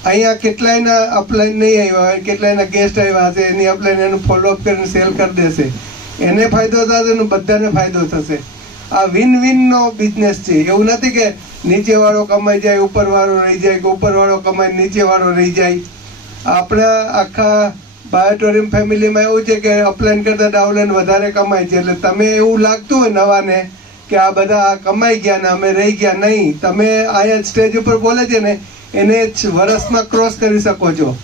અહીંયા કેટલાયના અપલાઈન નહીં આવ્યા હોય, કેટલાયના ગેસ્ટ આવ્યા હશે, એની અપલાઈન એનું ફોલોઅપ કરીને સેલ કરી દેશે. એને ફાયદો થશે ને બધાને ફાયદો થશે. આ વિન વિનનો બિઝનેસ છે. એવું નથી કે નીચેવાળો કમાઈ જાય ઉપરવાળો રહી જાય, કે ઉપરવાળો કમાઈ નીચેવાળો રહી જાય. આપણા આખા બાયોટોરિયમ ફેમિલીમાં એવું છે કે અપલાઈન કરતાં ડાઉનલાઈન વધારે કમાય છે. એટલે તમે એવું લાગતું હોય નવાને કે આ બધા કમાઈ ગયા ને અમે રહી ગયા, નહીં. તમે અહીંયા સ્ટેજ ઉપર બોલે છે ને એને વર્ષમાં ક્રોસ કરી શકો છો.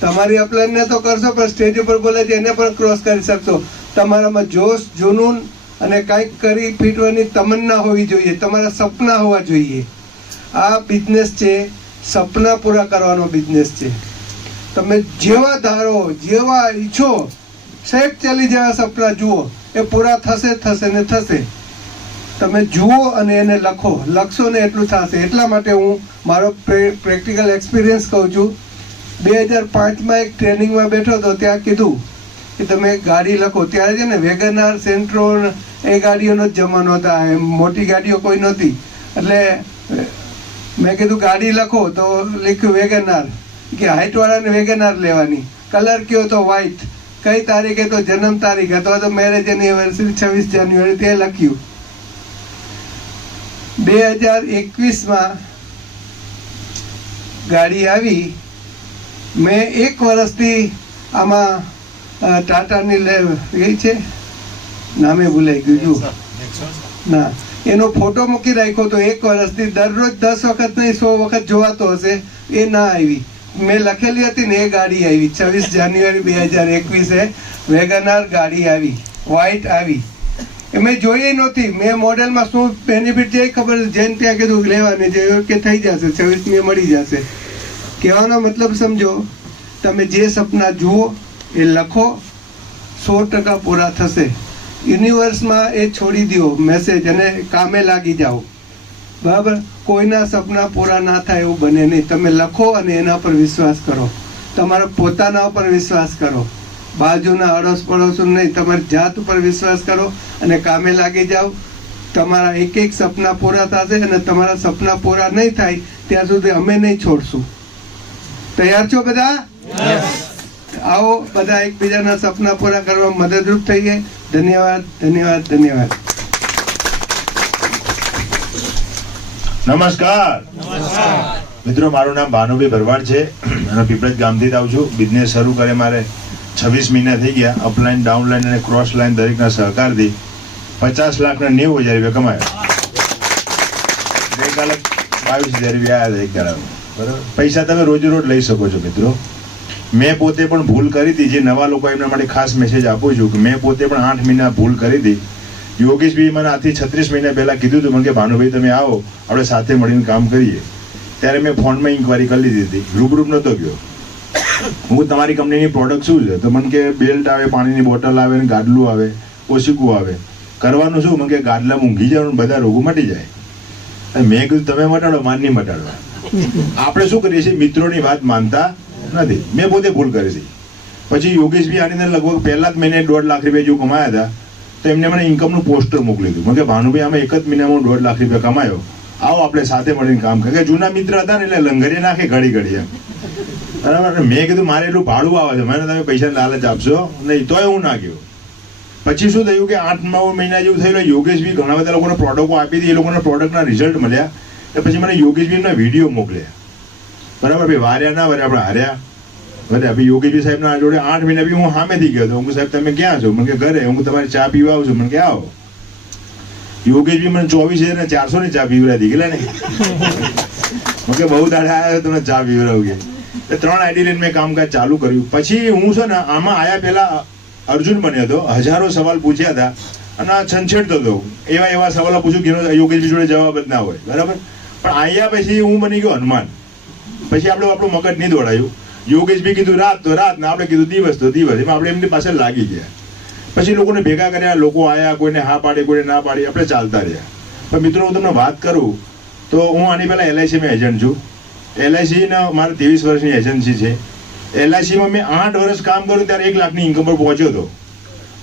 તમારી અપલાઈનને તો કરશો પણ સ્ટેજ ઉપર બોલે છે એને પણ ક્રોસ કરી શકશો. તમારામાં જોશ, જુનૂન અને કંઈક કરી ફીટવાની તમન્ના હોવી જોઈએ. તમારા સપના હોવા જોઈએ. આ બિઝનેસ છે, સપના પૂરા કરવાનો બિઝનેસ છે. તમે જેવા ધારો, જેવા ઈચ્છો, શેક ચાલી જેવા સપના જુઓ, એ પૂરા થશે થશે ને થશે. તમે જુઓ અને એને લખો, લખશો ને એટલું થશે. એટલા માટે હું મારો પ્રેક્ટિકલ એક્સપિરિયન્સ કહું છું. 2005માં એક ટ્રેનિંગમાં બેઠો હતો, ત્યાં કીધું કે તમે ગાડી લખો. ત્યારે છે ને વેગનાર, સેન્ટ્રો એ ગાડીઓનો જ જમાનો હતા, એમ મોટી ગાડીઓ કોઈ નહોતી. એટલે મેં કીધું ગાડી લખો, તો લખ્યું વેગનાર. કે હાઇટવાળાને વેગનાર લેવાની. કલર કયો તો વ્હાઇટ. કઈ તારીખે તો જન્મ તારીખ અથવા તો મેરેજ એનિવર્સરી 26 જાન્યુઆરી તે લખ્યું. 2021માં ગાડી આવી. મેં 1 વર્ષથી આમાં ટાટાની એ છે, નામે ભૂલાઈ ગયું ના, એનો ફોટો મૂકી રાખ્યો તો 1 વર્ષથી દરરોજ 10 વખત નહીં 100 વખત જોવાતો હશે. એ ના આવી. મેં લખેલી હતી ને એ ગાડી આવી. 26 જાન્યુઆરી 2021 વેગનાર ગાડી આવી, વ્હાઇટ આવી. એ મેં જોઈ નહોતી. મેં મોડેલમાં શું બેનિફિટ છે ખબર, જઈને ત્યાં કીધું લેવાની છે કે થઈ જશે, 26મી મળી જશે. કહેવાનો મતલબ સમજો, તમે જે સપના જુઓ એ લખો, 100% પૂરા થશે. યુનિવર્સમાં એ છોડી દો મેસેજ અને કામે લાગી જાઓ. બરાબર? કોઈના સપના પૂરા ના થાય એવું બને નહીં. તમે લખો અને એના પર વિશ્વાસ કરો. તમારા પોતાના ઉપર વિશ્વાસ કરો, બાજુના અડોશ પડોશ નહીં. તમારી જાત ઉપર વિશ્વાસ કરો અને કામે લાગી જાઓ. તમારા એક એક સપના પૂરા થશે. અને તમારા સપના પૂરા નહીં થાય ત્યાં સુધી અમે નહીં છોડશું. તૈયાર છો બધા? આવો બધા એકબીજાના સપના પૂરા કરવા મદદરૂપ થઈએ. ધન્યવાદ, ધન્યવાદ, ધન્યવાદ. નમસ્કાર મિત્રો, મારું નામ ભાનુભાઈ ભરવાડ છે અને પીપળજ ગામથી જ આવું છું. બિઝનેસ શરૂ કરે મારે 26 મહિના થઈ ગયા. અપલાઈન, ડાઉનલાઈન અને ક્રોસ લાઈન દરેકના સહકારથી 50 લાખ ને 90,000 રૂપિયા કમાયા. ગઈકાલે 22,000 રૂપિયા આવ્યા હતા એક દાડામાં. બરાબર? પૈસા તમે રોજ રોજ લઈ શકો છો મિત્રો. મેં પોતે પણ ભૂલ કરી હતી. જે નવા લોકો એમના માટે ખાસ મેસેજ આપું છું કે મેં પોતે પણ 8 મહિના ભૂલ કરી હતી. યોગેશભાઈ મને આથી 36 મહિના પહેલાં કીધું હતું મને કે ભાનુભાઈ તમે આવો, આપણે સાથે મળીને કામ કરીએ. ત્યારે મેં ફોનમાં ઇન્ક્વાયરી કરી લીધી હતી, રૂબરૂ નહોતો ગયો. હું તમારી કંપનીની પ્રોડક્ટ શું છે તો મને કે બેલ્ટ આવે, પાણીની બોટલ આવે ને ગાડલું આવે. ઓશીકું આવે. કરવાનું શું? મને કે ગાદલા ઊંઘી જવાનું, બધા રોગો મટી જાય. અને મેં કીધું તમે મટાડો, માન નહીં મટાડવા. આપણે શું કરીએ છીએ? મિત્રોની વાત માનતા નથી. મેં પોતે ભૂલ કરી હતી. પછી યોગેશભાઈ આની અંદર લગભગ પહેલા જ મહિને 1.5 લાખ રૂપિયા જેવું કમાયા હતા. તો એમને મને ઇન્કમનું પોસ્ટર મોકલી દીધું. મને કે ભાનુભાઈ આમાં એક જ મહિનામાં 1.5 લાખ રૂપિયા કમાયો, આવો આપણે સાથે મળીને કામ કરીએ. જૂના મિત્ર હતા ને એટલે લંગરી નાખે ઘડી ઘડી એમ. બરાબર. મેં કીધું મારે એટલું ભાડું આવે છે, મને તમે પૈસા લાલચ આપશો નહીં. તોય હું ના ગયો. પછી શું થયું કે 8-9 મહિના જેવું થયેલું. યોગેશભાઈ ઘણા બધા લોકોને પ્રોડક્ટો આપી હતી, એ લોકોના પ્રોડક્ટના રિઝલ્ટ મળ્યા. પછી મને યોગેશભાઈના વિડીયો મોકલ્યા. બરાબર. ભાઈ વાર્યા ના વાર્યા, આપણે હાર્યા. ભલે ભાઈ યોગેશભાઈ સાહેબના જોડે 8 મહિના બી હું સામેથી ગયો હતો. હું સાહેબ તમે ક્યાં છો? મને કે ઘરે. હું તમારી ચા પીવા આવું છું. મને કે આવો. યોગેશભાઈ મને 24,400 ની ચા પીવડાવી ગયેલા ને. મને બહુ દાડા આવ્યા તમને ચા પીવડાવું કે. 3 આઈડી લઈને મેં કામકાજ ચાલુ કર્યું. પછી હું છે ને આમાં આયા પહેલા અર્જુન બન્યો હતો. હજારો સવાલ પૂછ્યા હતા અને છંછેડતો હતો. એવા સવાલો પૂછ્યું કે યોગેશભાઈ જોડે જવાબ જ ના હોય. બરાબર. પણ આયા પછી હું બની ગયો હનુમાન. પછી આપણું મગજ નહીં દોડાયું. યોગેશભાઈ કીધું રાત તો રાત, ને આપણે કીધું દિવસ તો દિવસ. એમાં આપણે એમની પાસે લાગી ગયા. પછી લોકોને ભેગા કર્યા, લોકો આયા, કોઈને હા પાડી, કોઈને ના પાડી, આપણે ચાલતા રહ્યા. પણ મિત્રો હું તમને વાત કરું તો હું આની પહેલાં LICમાં એજન્ટ છું. LICના મારે 23 વર્ષની એજન્સી છે. LICમાં મેં 8 વર્ષ કામ કર્યું ત્યારે 1 લાખની ઇન્કમ પર પહોંચ્યો હતો.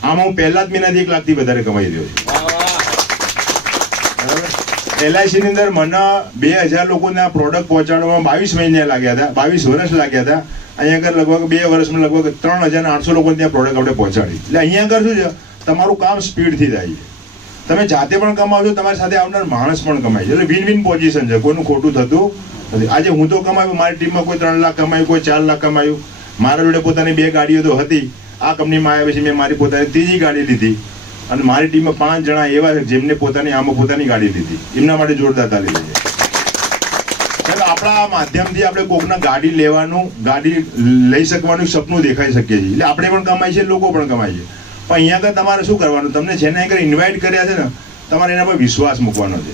આમાં હું પહેલા જ મહિનાથી 1 લાખથી વધારે કમાઈ રહ્યો છું. LICની અંદર મને 2000 લોકોને આ પ્રોડક્ટ પહોંચાડવામાં 22 મહિના લાગ્યા હતા, 22 વર્ષ લાગ્યા હતા. અહીંયા આગળ લગભગ 2 વર્ષમાં લગભગ 3800 લોકોને ત્યાં પ્રોડક્ટ આપણે પહોંચાડી. એટલે અહીંયા આગળ શું છે? તમારું કામ સ્પીડથી થાય છે. તમે જાતે પણ કમાવો છો, તમારી સાથે આવનાર માણસ પણ કમાય છે. એટલે વિન વિન પોઝિશન છે. કોઈનું ખોટું થતું નથી. આજે હું તો કમાયું, મારી ટીમમાં કોઈ 3 લાખ કમાયું, કોઈ 4 લાખ કમાયું. મારા જોડે પોતાની 2 ગાડીઓ તો હતી. આ કંપનીમાં આવ્યા પછી મેં મારી પોતાની 3જી ગાડી લીધી. અને મારી ટીમમાં 5 જણા એવા છે જેમને આમાં પોતાની ગાડી લીધી. એમના માટે જોરદાર તાલી લીધી. આપણા માધ્યમથી આપણે કોકના ગાડી લેવાનું, ગાડી લઈ શકવાનું સપનું દેખાઈ શકીએ છીએ. એટલે આપણે પણ કમાઈ છે, લોકો પણ કમાય છે. પણ અહીંયા આગળ તમારે શું કરવાનું? તમને જેને આગળ ઇન્વાઇટ કર્યા છે ને, તમારે એના પર વિશ્વાસ મૂકવાનો છે.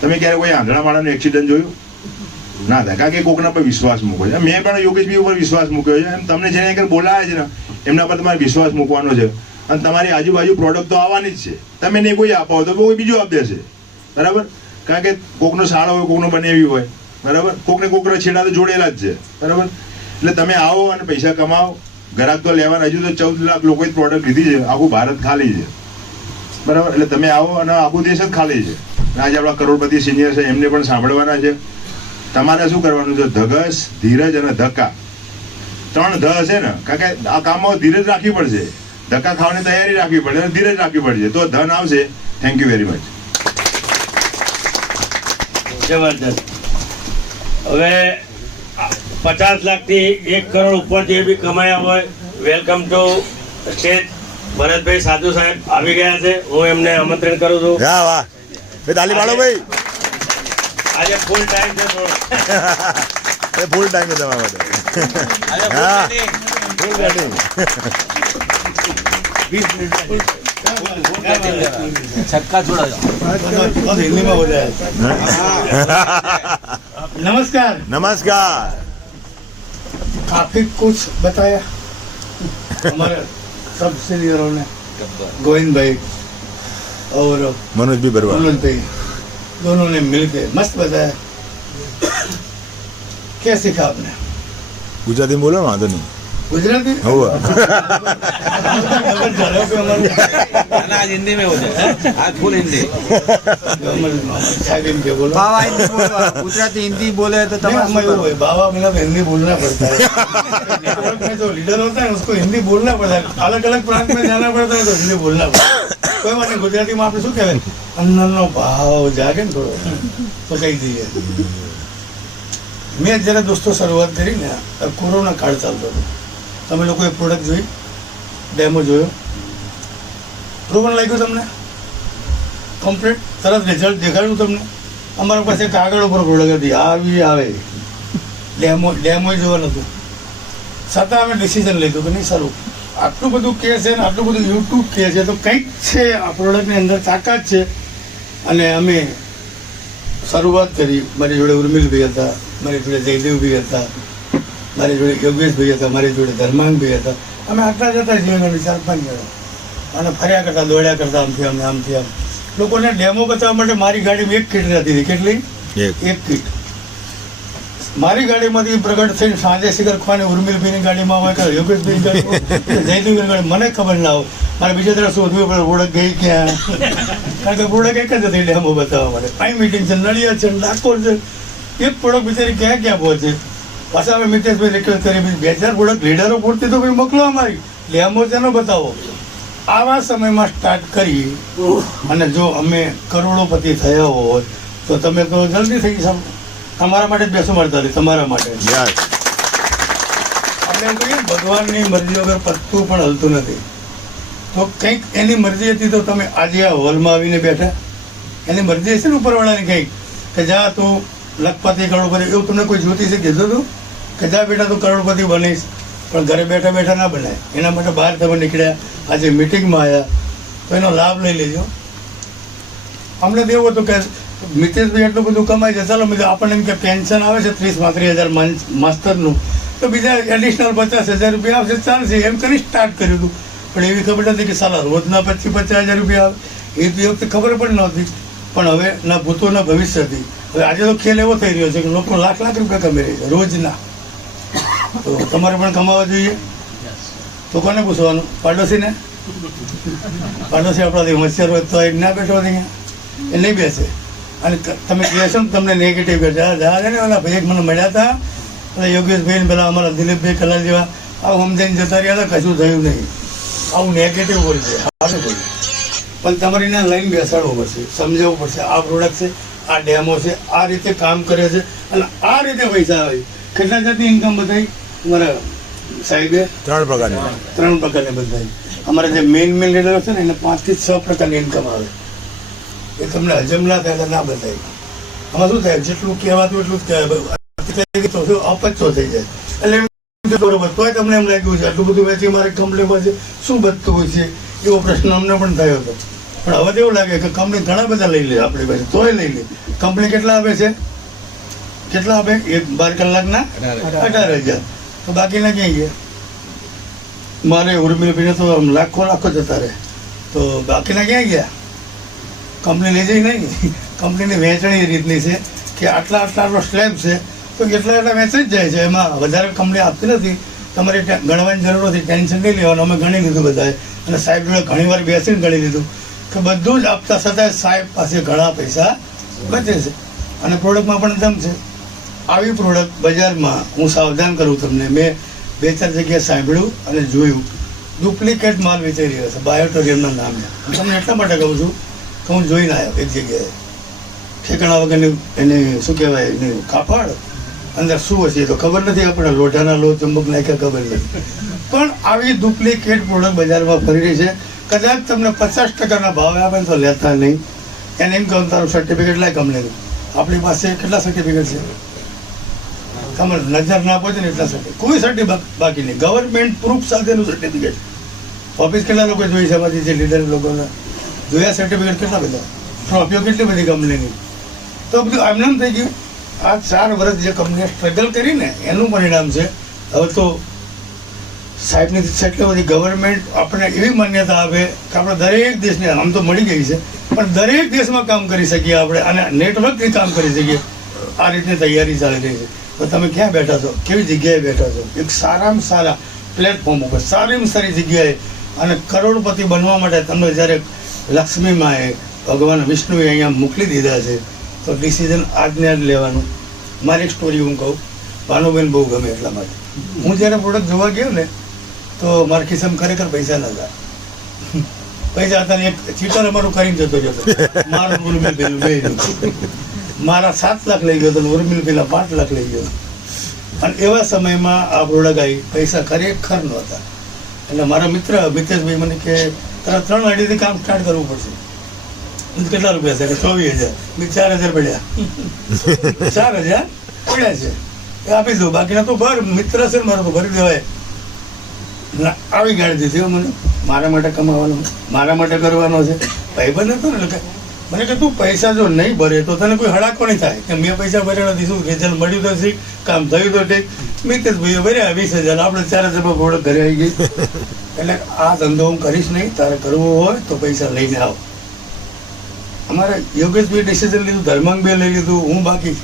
તમે ક્યારે કોઈ આંધળાવાળાનું એક્સિડન્ટ જોયું? ના થાય. કારણ કે કોકના પર વિશ્વાસ મૂકો છે. મેં પણ યોગેશભાઈ ઉપર વિશ્વાસ મૂક્યો છે. એમ તમને જેને આગળ બોલાયા છે ને, એમના પર તમારે વિશ્વાસ મૂકવાનો છે. અને તમારી આજુબાજુ પ્રોડક્ટ તો આવવાની જ છે. તમે નહીં કોઈ આપો તો કોઈ બીજું આપી દેશે. બરાબર. કારણ કે કોકનો સારો હોય, કોકનો બનેવી હોય. બરાબર. કોકને કોકના છેડા તો જોડેલા જ છે. બરાબર. એટલે તમે આવો અને પૈસા કમાવો. ગ્રાહક તો લેવાના. હજુ તો 14 લાખ લોકોએ પ્રોડક્ટ લીધી છે. આખું ભારત ખાલી છે. બરાબર. એટલે તમે આવો અને આખું દેશ જ ખાલી છે. આજે આપણા કરોડપતિ સિનિયર છે, એમને પણ સાંભળવાના છે. તમારે શું કરવાનું છે? ધગસ, ધીરજ અને ધક્કા. 3 ધ છે ને. કારણ કે આ કામમાં ધીરજ રાખવી પડશે, ધક્કા ખાવાની તૈયારી રાખવી પડે અને ધીરજ રાખવી પડશે, તો ધન આવશે. Thank you very much. જબરદસ્ત. હવે 50 લાખથી 1 કરોડ ઉપર જે બી કમાયા હોય, વેલકમ ટુ સ્ટેજ. ભરતભાઈ સાધુ સાહેબ આવી ગયા છે. હું એમને આમંત્રણ કરું છું. વાહ વાહ તાલી પાડો ભાઈ. આજે ફૂલ ટાઈમ છે થોડો. ફૂલ ટાઈમ છે તમારા માટે. હા ફૂલ રેડી. छक्का छोड़ा हिंदी में नमस्कार. नमस्कार. काफी कुछ बताया हमारे सब सीनियरों ने, गोविंद भाई और मनोज भी बरवा, मनोज भाई, दोनों ने मिलके मस्त बताया. क्या सीखा आपने? गुजराती बोलो ना, वांधो नहीं. गुजराती हुआ आज हिंदी में हो जाए. आज फुल हिंदी. बाबा हिंदी बोलो, गुजराती हिंदी बोले तो बाबा मेरा तो हिंदी बोलना पड़ता है. में जो लीडर होता है उसको हिंदी बोलना पड़ता है. अलग अलग प्रांत में जाना पड़ता है तो हिंदी बोलना पड़ता है. कोई बात नहीं. गुजराती में आपने શું કહેવાય? અંદરનો ભાવ જાગે ને થોડો તો કહી દઈએ. મેં જ્યારે દોસ્તો શરૂઆત કરી ને, કોરોના કાળ ચાલતો હતો. તમે લોકોએ પ્રોડક્ટ જોઈ, ડેમો જોયો, બરોબર લાગ્યું તમને? કમ્પ્લીટ તરત રિઝલ્ટ દેખાડ્યું તમને? અમારા પાસે કાગળ ઉપર પ્રોડક્ટ હતી, આવી આવે, ડેમો જોવા નહોતું. છતાં અમે ડિસિઝન લીધું કે નહીં સારું, આટલું બધું કહે છે ને આટલું બધું યુટ્યુબ કહે છે તો કંઈક છે આ પ્રોડક્ટની અંદર તાકાત છે. અને અમે શરૂઆત કરી. મારી જોડે ઉર્મિલભાઈ હતા, મારી જોડે જયદેવભાઈ હતા, મારી જોડે યોગેશભાઈ હતા, મારી જોડે ધર્માંગભાઈ હતા. અમે આટલા જતા છીએ 4-5 જણા. અને ફર્યા કરતા દોડ્યા કરતા આમથી આમ લોકોને ડેમો બતાવવા માટે મારી ગાડીમાં એક કીટ રહેતી હતી. કેટલી? એક કીટ. મારી ગાડીમાંથી પ્રગટ થઈને સાંજે શિખર ખવાની ઉર્મિલભાઈની ગાડીમાં હોય કે યોગેશભાઈની ગાડીમાં જયદીવની ગાડી મને ખબર ના હોય. મારે બીજા તરફ શોધવું પડે પ્રોડક્ટ ગઈ ક્યાં, કારણ કે પ્રોડક્ટ એક જ હતી ડેમો બતાવવા માટે. અહીં મિટિંગ છે, નડિયાદ છે, ડાકોર છે, એક પ્રોડક્ટ બિચારી ક્યાં ક્યાં પહોંચે. પાછા અમે મિતેશભાઈ રિક્વેસ્ટ કરી 2-4 પ્રોડક્ટ લીડરો પૂરતી તો ભાઈ મોકલો, અમારી ડેમો તેનો બતાવો. આવા સમયમાં સ્ટાર્ટ કરી અને જો અમે કરોડોપતિ થયા હોય તો તમે તો જલ્દી થઈ શકો. તમારા માટે જ બેસું મારતા હતી, તમારા માટે. આપણે એમ કહીએ ભગવાનની મરજી વગર પત્તું પણ હલતું નથી. તો કંઈક એની મરજી હતી તો તમે આજે આ હોલમાં આવીને બેઠા. એની મરજી હશે ને ઉપરવાળાની કંઈક કે જા તું લખપતિ કરોડપતિ, એવું તમને કોઈ જ્યોતિષે કીધું હતું કે જા બેટા તું કરોડપતિ બનીશ? પણ ઘરે બેઠા બેઠા ના બનાય. એના માટે બહાર તમે નીકળ્યા, આજે મિટિંગમાં આવ્યા તો એનો લાભ લઈ લેજો. અમને તો એવું હતું કે મિતેશભાઈ એટલું બધું કમાય છે, ચાલો બીજું આપણને એમ કે પેન્શન આવે છે 30-35 હજાર માસ્ટરનું, તો બીજા એડિશનલ 50,000 રૂપિયા આવશે, ચાલશે, એમ કરી સ્ટાર્ટ કર્યું હતું. પણ એવી ખબર નથી કે સાલા રોજના 25,000 રૂપિયા આવે. એ વખતે ખબર પણ નહોતી. પણ હવે ના ભૂતો ના ભવિષ્યથી હવે આજે તો ખેલ એવો થઈ રહ્યો છે કે લોકો લાખ રૂપિયા કમાઈ રહી છે રોજના. તો તમારે પણ કમાવા જોઈએ. તો કોને પૂછવાનું? પાડોશીને. પાડોશી આપણાથી હોશિયાર હોય તો ના બેઠો અહીંયા, એ નહીં બેસે. અને તમે કહેશો ને તમને નેગેટિવ કહે જા ને ઓલા ભાઈ એક મને મળ્યા હતા, એટલે યોગેશભાઈ પેલા અમારા દિલીપભાઈ કલાલ જેવા આવું સમજાઈને જતા રહ્યા હતા, કશું થયું નહીં. આવું નેગેટિવ બોલશે, સારું બોલ. પણ તમારે એને લઈને બેસાડવું પડશે, સમજાવવું પડશે આ પ્રોડક્ટ છે, આ ડેમો છે, આ રીતે કામ કરે છે અને આ રીતે પૈસા આવે. કેટલા જાતની ઇન્કમ બતાવી અમારા સાહેબે? 3 પ્રકારની બતાવી. અમારા જે મેઇન લીડરો છે ને એને 5 થી 6 પ્રકારની ઇન્કમ આવે. એ તમને હજમ ના થાય ના બતાવી. આમાં શું થાય, જેટલું કહેવાતું એટલું જ કહેવાય, તો અપચો થઈ જાય. એટલે બરોબર તોય તમને એમ લાગ્યું છે આટલું બધું વેચી મારી કંપનીમાં છે, શું બચતું હોય છે, એવો પ્રશ્ન અમને પણ થયો હતો. પણ હવે તો એવું લાગે કે કંપની ઘણા બધા લઈ લે આપણી પાસે, તોય લઈ લે. કંપની કેટલા આપે છે? કેટલા આપે? 12 કલાકના 18,000. તો બાકીના ક્યાં ગયા? મારે ઉર્મિલભાઈને તો લાખો જતા રહે. તો બાકીના ક્યાં ગયા? કંપની લઈ જઈ નહીં. કંપનીની વહેંચણી એ રીતની છે કે આટલો સ્લેબ છે તો એટલા વેચાઈ જ જાય છે. એમાં વધારે કંપની આપતી નથી. તમારે ગણવાની જરૂર નથી, ટેન્શન નહીં લેવાનું. અમે ગણી લીધું બધાએ અને સાહેબ જોડે ઘણી વાર બેસીને ગણી લીધું કે બધું જ આપતા છતાંય સાહેબ પાસે ઘણા પૈસા બચે છે અને પ્રોડક્ટમાં પણ દમ છે. આવી પ્રોડક્ટ બજારમાં હું સાવધાન કરું તમને, મેં 2-4 જગ્યાએ સાંભળ્યું અને જોયું ડુપ્લિકેટ માલ વેચાઈ રહ્યો છે બાયોટોરિયમના નામે. હું તમને એટલા માટે કહું છું કે હું જોઈને આવ્યો એક જગ્યાએ ઠેકાણા વગરની એને શું કહેવાય એની કાપડ, અંદર શું હશે તો ખબર નથી, આપણે લોઢાના લો ચંબક નાખ્યા ખબર નથી. પણ આવી ડુપ્લિકેટ પ્રોડક્ટ બજારમાં ફરી રહી છે. કદાચ તમને 50% ભાવે આપે તો લેતા નહીં. એને એમ કહું તારું સર્ટિફિકેટ લાય કંપનીનું. આપણી પાસે કેટલા સર્ટિફિકેટ છે ખબર નજર ના પહોંચે ને એટલા સર્ટિફિકેટ, કોઈ સર્ટિફિકેટ બાકી નહીં. ગવર્મેન્ટ પ્રૂફ સાથેનું સર્ટિફિકેટ. ઓફિસ કેટલા લોકો જોઈ છે બધી જે લીડર લોકોને જોયા સર્ટિફિકેટ કેટલા બધા, ટ્રોફીઓ કેટલી બધી કંપનીની. તો બધું એમનેમ થઈ ગયું. આ 4 વર્ષ જે કંપનીએ સ્ટ્રગલ કરીને એનું પરિણામ છે. હવે તો સાહેબની એટલી બધી ગવર્મેન્ટ આપણે એવી માન્યતા આપે કે આપણે દરેક દેશને આમ તો મળી ગઈ છે પણ દરેક દેશમાં કામ કરી શકીએ આપણે અને નેટવર્કથી કામ કરી શકીએ. આ રીતની તૈયારી ચાલી રહી છે. તો તમે ક્યાં બેઠા છો, કેવી જગ્યાએ બેઠા છો? એક સારામાં સારા પ્લેટફોર્મ ઉપર સારીમાં સારી જગ્યાએ અને કરોડપતિ બનવા માટે તમને જ્યારે લક્ષ્મીમાએ ભગવાન વિષ્ણુએ અહીંયા મોકલી દીધા છે તો ડિસિઝન આજને આજ લેવાનું. મારી એક સ્ટોરી હું કહું, ભાનુબેન બહુ ગમે એટલા માટે. હું જ્યારે પ્રોડક્ટ જોવા ગયો ને તો મારા ખિસ્સામાં ખરેખર પૈસા ન હતા. પૈસા હતા ને એક ચીટર અમારું કરીને જતો જતો મારું ઉર્મિલ પેલું બે મારા 7 લાખ લઈ ગયો હતો, ઉર્મિલ પેલા 5 લાખ લઈ ગયો. અને એવા સમયમાં આ પ્રોડક્ટ આવી, પૈસા ખરેખર નહોતા. એટલે મારા મિત્ર મિતેશભાઈ મને કે તારા 3 અઢીથી કામ સ્ટાર્ટ કરવું પડશે. કેટલા રૂપિયા છે? 24,000. 4,000 પડ્યા. 4,000 પડ્યા છે એ આપી દઉં, બાકીના તો ભર. મિત્ર છે ને મારો તો ભરી દેવાય. આવી ગાડી દીધી મને, મારા માટે કમાવાનો, મારા માટે કરવાનો છે. ભાઈબંધ હતો ને એટલે મને કે તું પૈસા જો નહીં ભરે તો તને કોઈ હડાકો નહીં થાય કે મેં પૈસા ભર્યા નથી, શું રિઝલ્ટ મળ્યું તો શીખ, કામ થયું તો ઠીક. મિતેશભાઈએ ભર્યા 20,000, આપણે 4,000 પ્રોડક્ટ ઘરે આવી ગઈ. એટલે આ ધંધો હું કરીશ નહીં, તારે કરવો હોય તો પૈસા લઈને આવ. અમારે યોગેશભાઈ ડિસિઝન લીધું, ધર્માંગભાઈ લઈ લીધું, હું બાકી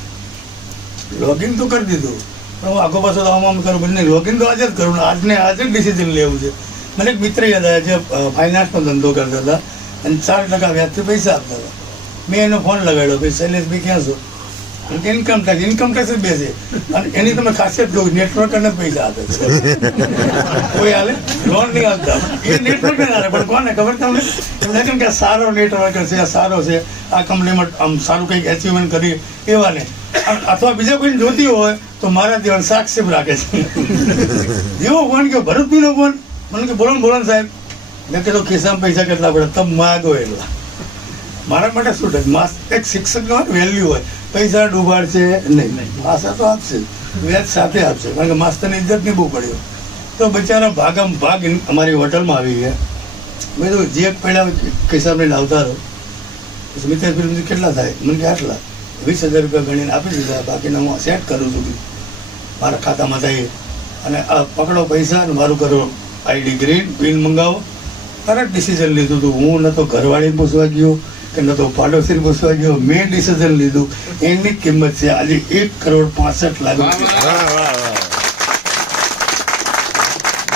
લોગિન તો કરી દીધું, પણ હું આગો પાછો આમ કરું બંને લોગિન તો આજે જ કરું ને આજે જ ડિસિઝન લેવું છે. મને એક મિત્ર યાદ આવ્યા જે ફાઇનાન્સનો ધંધો કરતા હતા અને 4% વ્યાજથી પૈસા આપતા હતા. મેં એનો ફોન લગાડ્યો, ભાઈ શૈલેષભાઈ ક્યાં છો? ઇન્કમ ટેક્સ જ બેસે અને એની તમે ખાસિયત જો નેટવર્ક અને પૈસા આપે છે. કોઈ હાલે લોન નહીં આપતા, એ નેટવર્ક ના હાલે, પણ કોને ખબર તમને એમ લાગે કે સારો નેટવર્ક છે, સારો છે, આ કંપનીમાં આમ સારું કંઈક એચિવમેન્ટ કરી એવા ને, અથવા બીજા કોઈને જોતી હોય તો મારા જીવન સાક્ષી રાખે છે. એવો ફોન કે ભરતભાઈ નો ફોન, મને કે બોલો ને સાહેબ. મેં કીધું ખિસ્સામાં પૈસા કેટલા પડે તમે માગો એટલા. મારા માટે શું થાય, એક શિક્ષકનો વેલ્યુ હોય, પૈસા ડૂબાડશે નહીં, પાછા તો આપશે, વ્યાજ સાથે આપશે, કારણ કે માસ્તરની ઇજ્જત નહીં બહુ પડ્યો. તો બચારા ભાગમ ભાગ અમારી હોટલમાં આવી ગયા. મેં તો જે પડ્યા ખિસ્સામાં લઈને આવતા રહો. મિત્રભાઈ કેટલા થાય? મને કે આટલા. 20,000 રૂપિયા ગણીને આપી દીધા, બાકીના હું સેટ કરું છું મારા ખાતામાં થાય. અને આ પકડો પૈસા અને મારું કરો આઈડી ગ્રીન પિન મંગાવો. તરત ડિસિઝન લીધું હતું. હું ન તો ઘરવાળીને પૂછવા ગયો કે ન તો પાડોશીને પૂછવા ગયો, મેં ડિસિઝન લીધું. એની કિંમત છે આજે 1,65,00,000 રૂપિયા.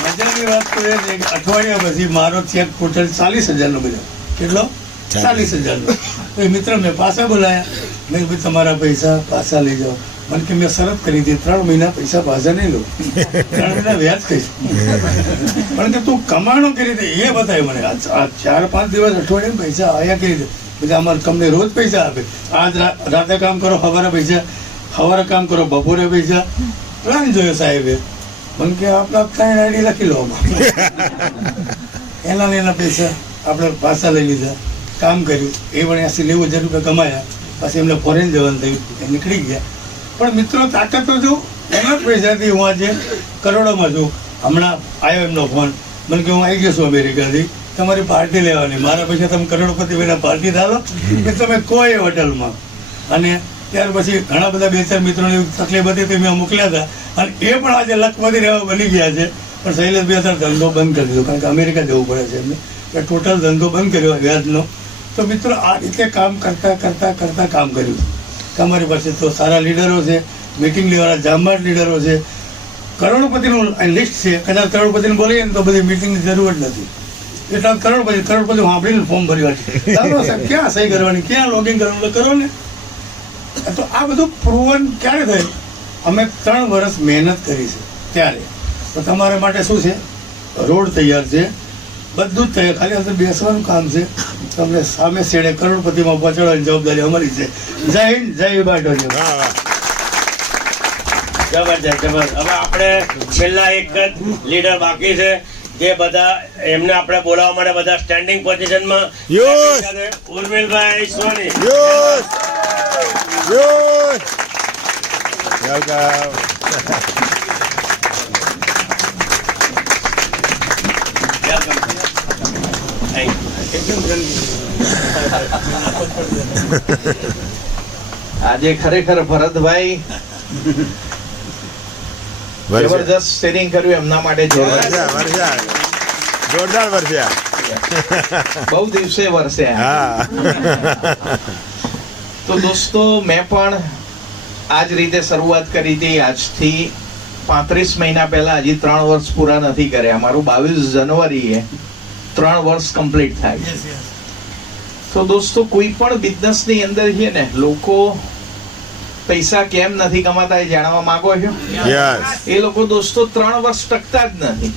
મજાની વાત તો એ છે કે અઠવાડિયા પછી મારો ચેક ટોટલ 40,000 નો બન્યો. કેટલો? 40,000 નો. એ મિત્ર મેં પાછા બોલાયા, મેં ભાઈ તમારા પૈસા પાછા લઈ જાઓ. મને કે મેં શરત કરી હતી 3 મહિના પૈસા પાછા નહીં લો, 3 મહિના વ્યાજ કહીશ. પણ કે તું કમાણો કરી રીતે એ બતાવે મને. આ 4-5 દિવસ અઠવાડિયે પૈસા આવ્યા કરી દે. બધા અમારી કંપની રોજ પૈસા આપે. આજ રાતે કામ કરો, સવારે પૈસા, સવારે કામ કરો, બપોરે પૈસા. પ્લાન જોયો સાહેબે. મને કે આપણા 3 આઈડી લખી લો. એના પૈસા આપણે પાછા લઈ લીધા, કામ કર્યું. એ 80-90,000 રૂપિયા કમાયા. પછી એમને ફોરેન જવાનું થયું, એ નીકળી ગયા. પણ મિત્રો તાકાત તો જો એના પૈસાથી હું આજે કરોડોમાં છું. હમણાં આવ્યો એમનો ફોન, મને કે હું આવી ગયો છું અમેરિકાથી, તમારી પાર્ટી લેવાની, મારા પૈસા તમે કરોડપતિ બન્યા પાર્ટી થાલો કે તમે કોઈ હોટલમાં. અને ત્યાર પછી ઘણા બધા 2-4 મિત્રોની તકલીફ હતી તે મેં મોકલ્યા હતા અને એ પણ આજે લખપતિ રહેવા બની ગયા છે. પણ શૈલેષભાઈ અત્યારે ધંધો બંધ કરી દીધો, કારણ કે અમેરિકા જવું પડે છે એમને, એટલે ટોટલ ધંધો બંધ કર્યો વ્યાજનો. તો મિત્રો આ રીતે કામ કરતા કામ કર્યું. તમારી પાસે તો સારા લીડરો છે, મિટિંગ લેવાના જામબાદ લીડરો છે, કરોડપતિનું લિસ્ટ છે. કદાચ કરોડપતિને બોલીએ ને તો બધી મિટિંગની જરૂર જ નથી. એટલા કરોડપતિ સાંભળીને ફોર્મ ભર્યું છે. ક્યાં સહી કરવાની, ક્યાં લોગિંગ કરવાનું કરો ને. તો આ બધું પ્રૂવન ક્યારે થયું? અમે 3 વર્ષ મહેનત કરી છે ત્યારે. તો તમારા માટે શું છે, રોડ તૈયાર છે, બધું જ તૈયાર, ખાલી અંદર બેસવાનું કામ છે. તમને સામે શેડે કરોડપતિમાં પહોંચાડવાની જવાબદારી અમારી છે. જય હિન્દ, જય બાટો. જબરજસ્ત. હવે આપણે છેલ્લા એક જ લીડર બાકી છે, જે બધા એમને આપણે બોલાવવા માટે બધા સ્ટેન્ડિંગ પોઝિશનમાં. ઉર્મિલભાઈ સોની. આજે ખરેખર ભરતભાઈ જબરદસ્ત શેરિંગ કર્યું, એમના માટે જોરદાર વરસ્યા, બહુ દિવસે વરસ્યા. તો દોસ્તો, મેં પણ આ જ રીતે શરૂઆત કરી હતી. આજથી 35 મહિના પહેલા, હજી 3 વર્ષ પૂરા નથી કર્યા. મારું 22 જાન્યુઆરીએ 3 વર્ષ કમ્પ્લીટ થાય. તો દોસ્તો, કોઈ પણ બિઝનેસ ની અંદર છે ને, લોકો પૈસા કેમ નથી કમાતા એ જાણવા માંગો છો? એ લોકો દોસ્તો 3 વર્ષ ટકતા જ નથી.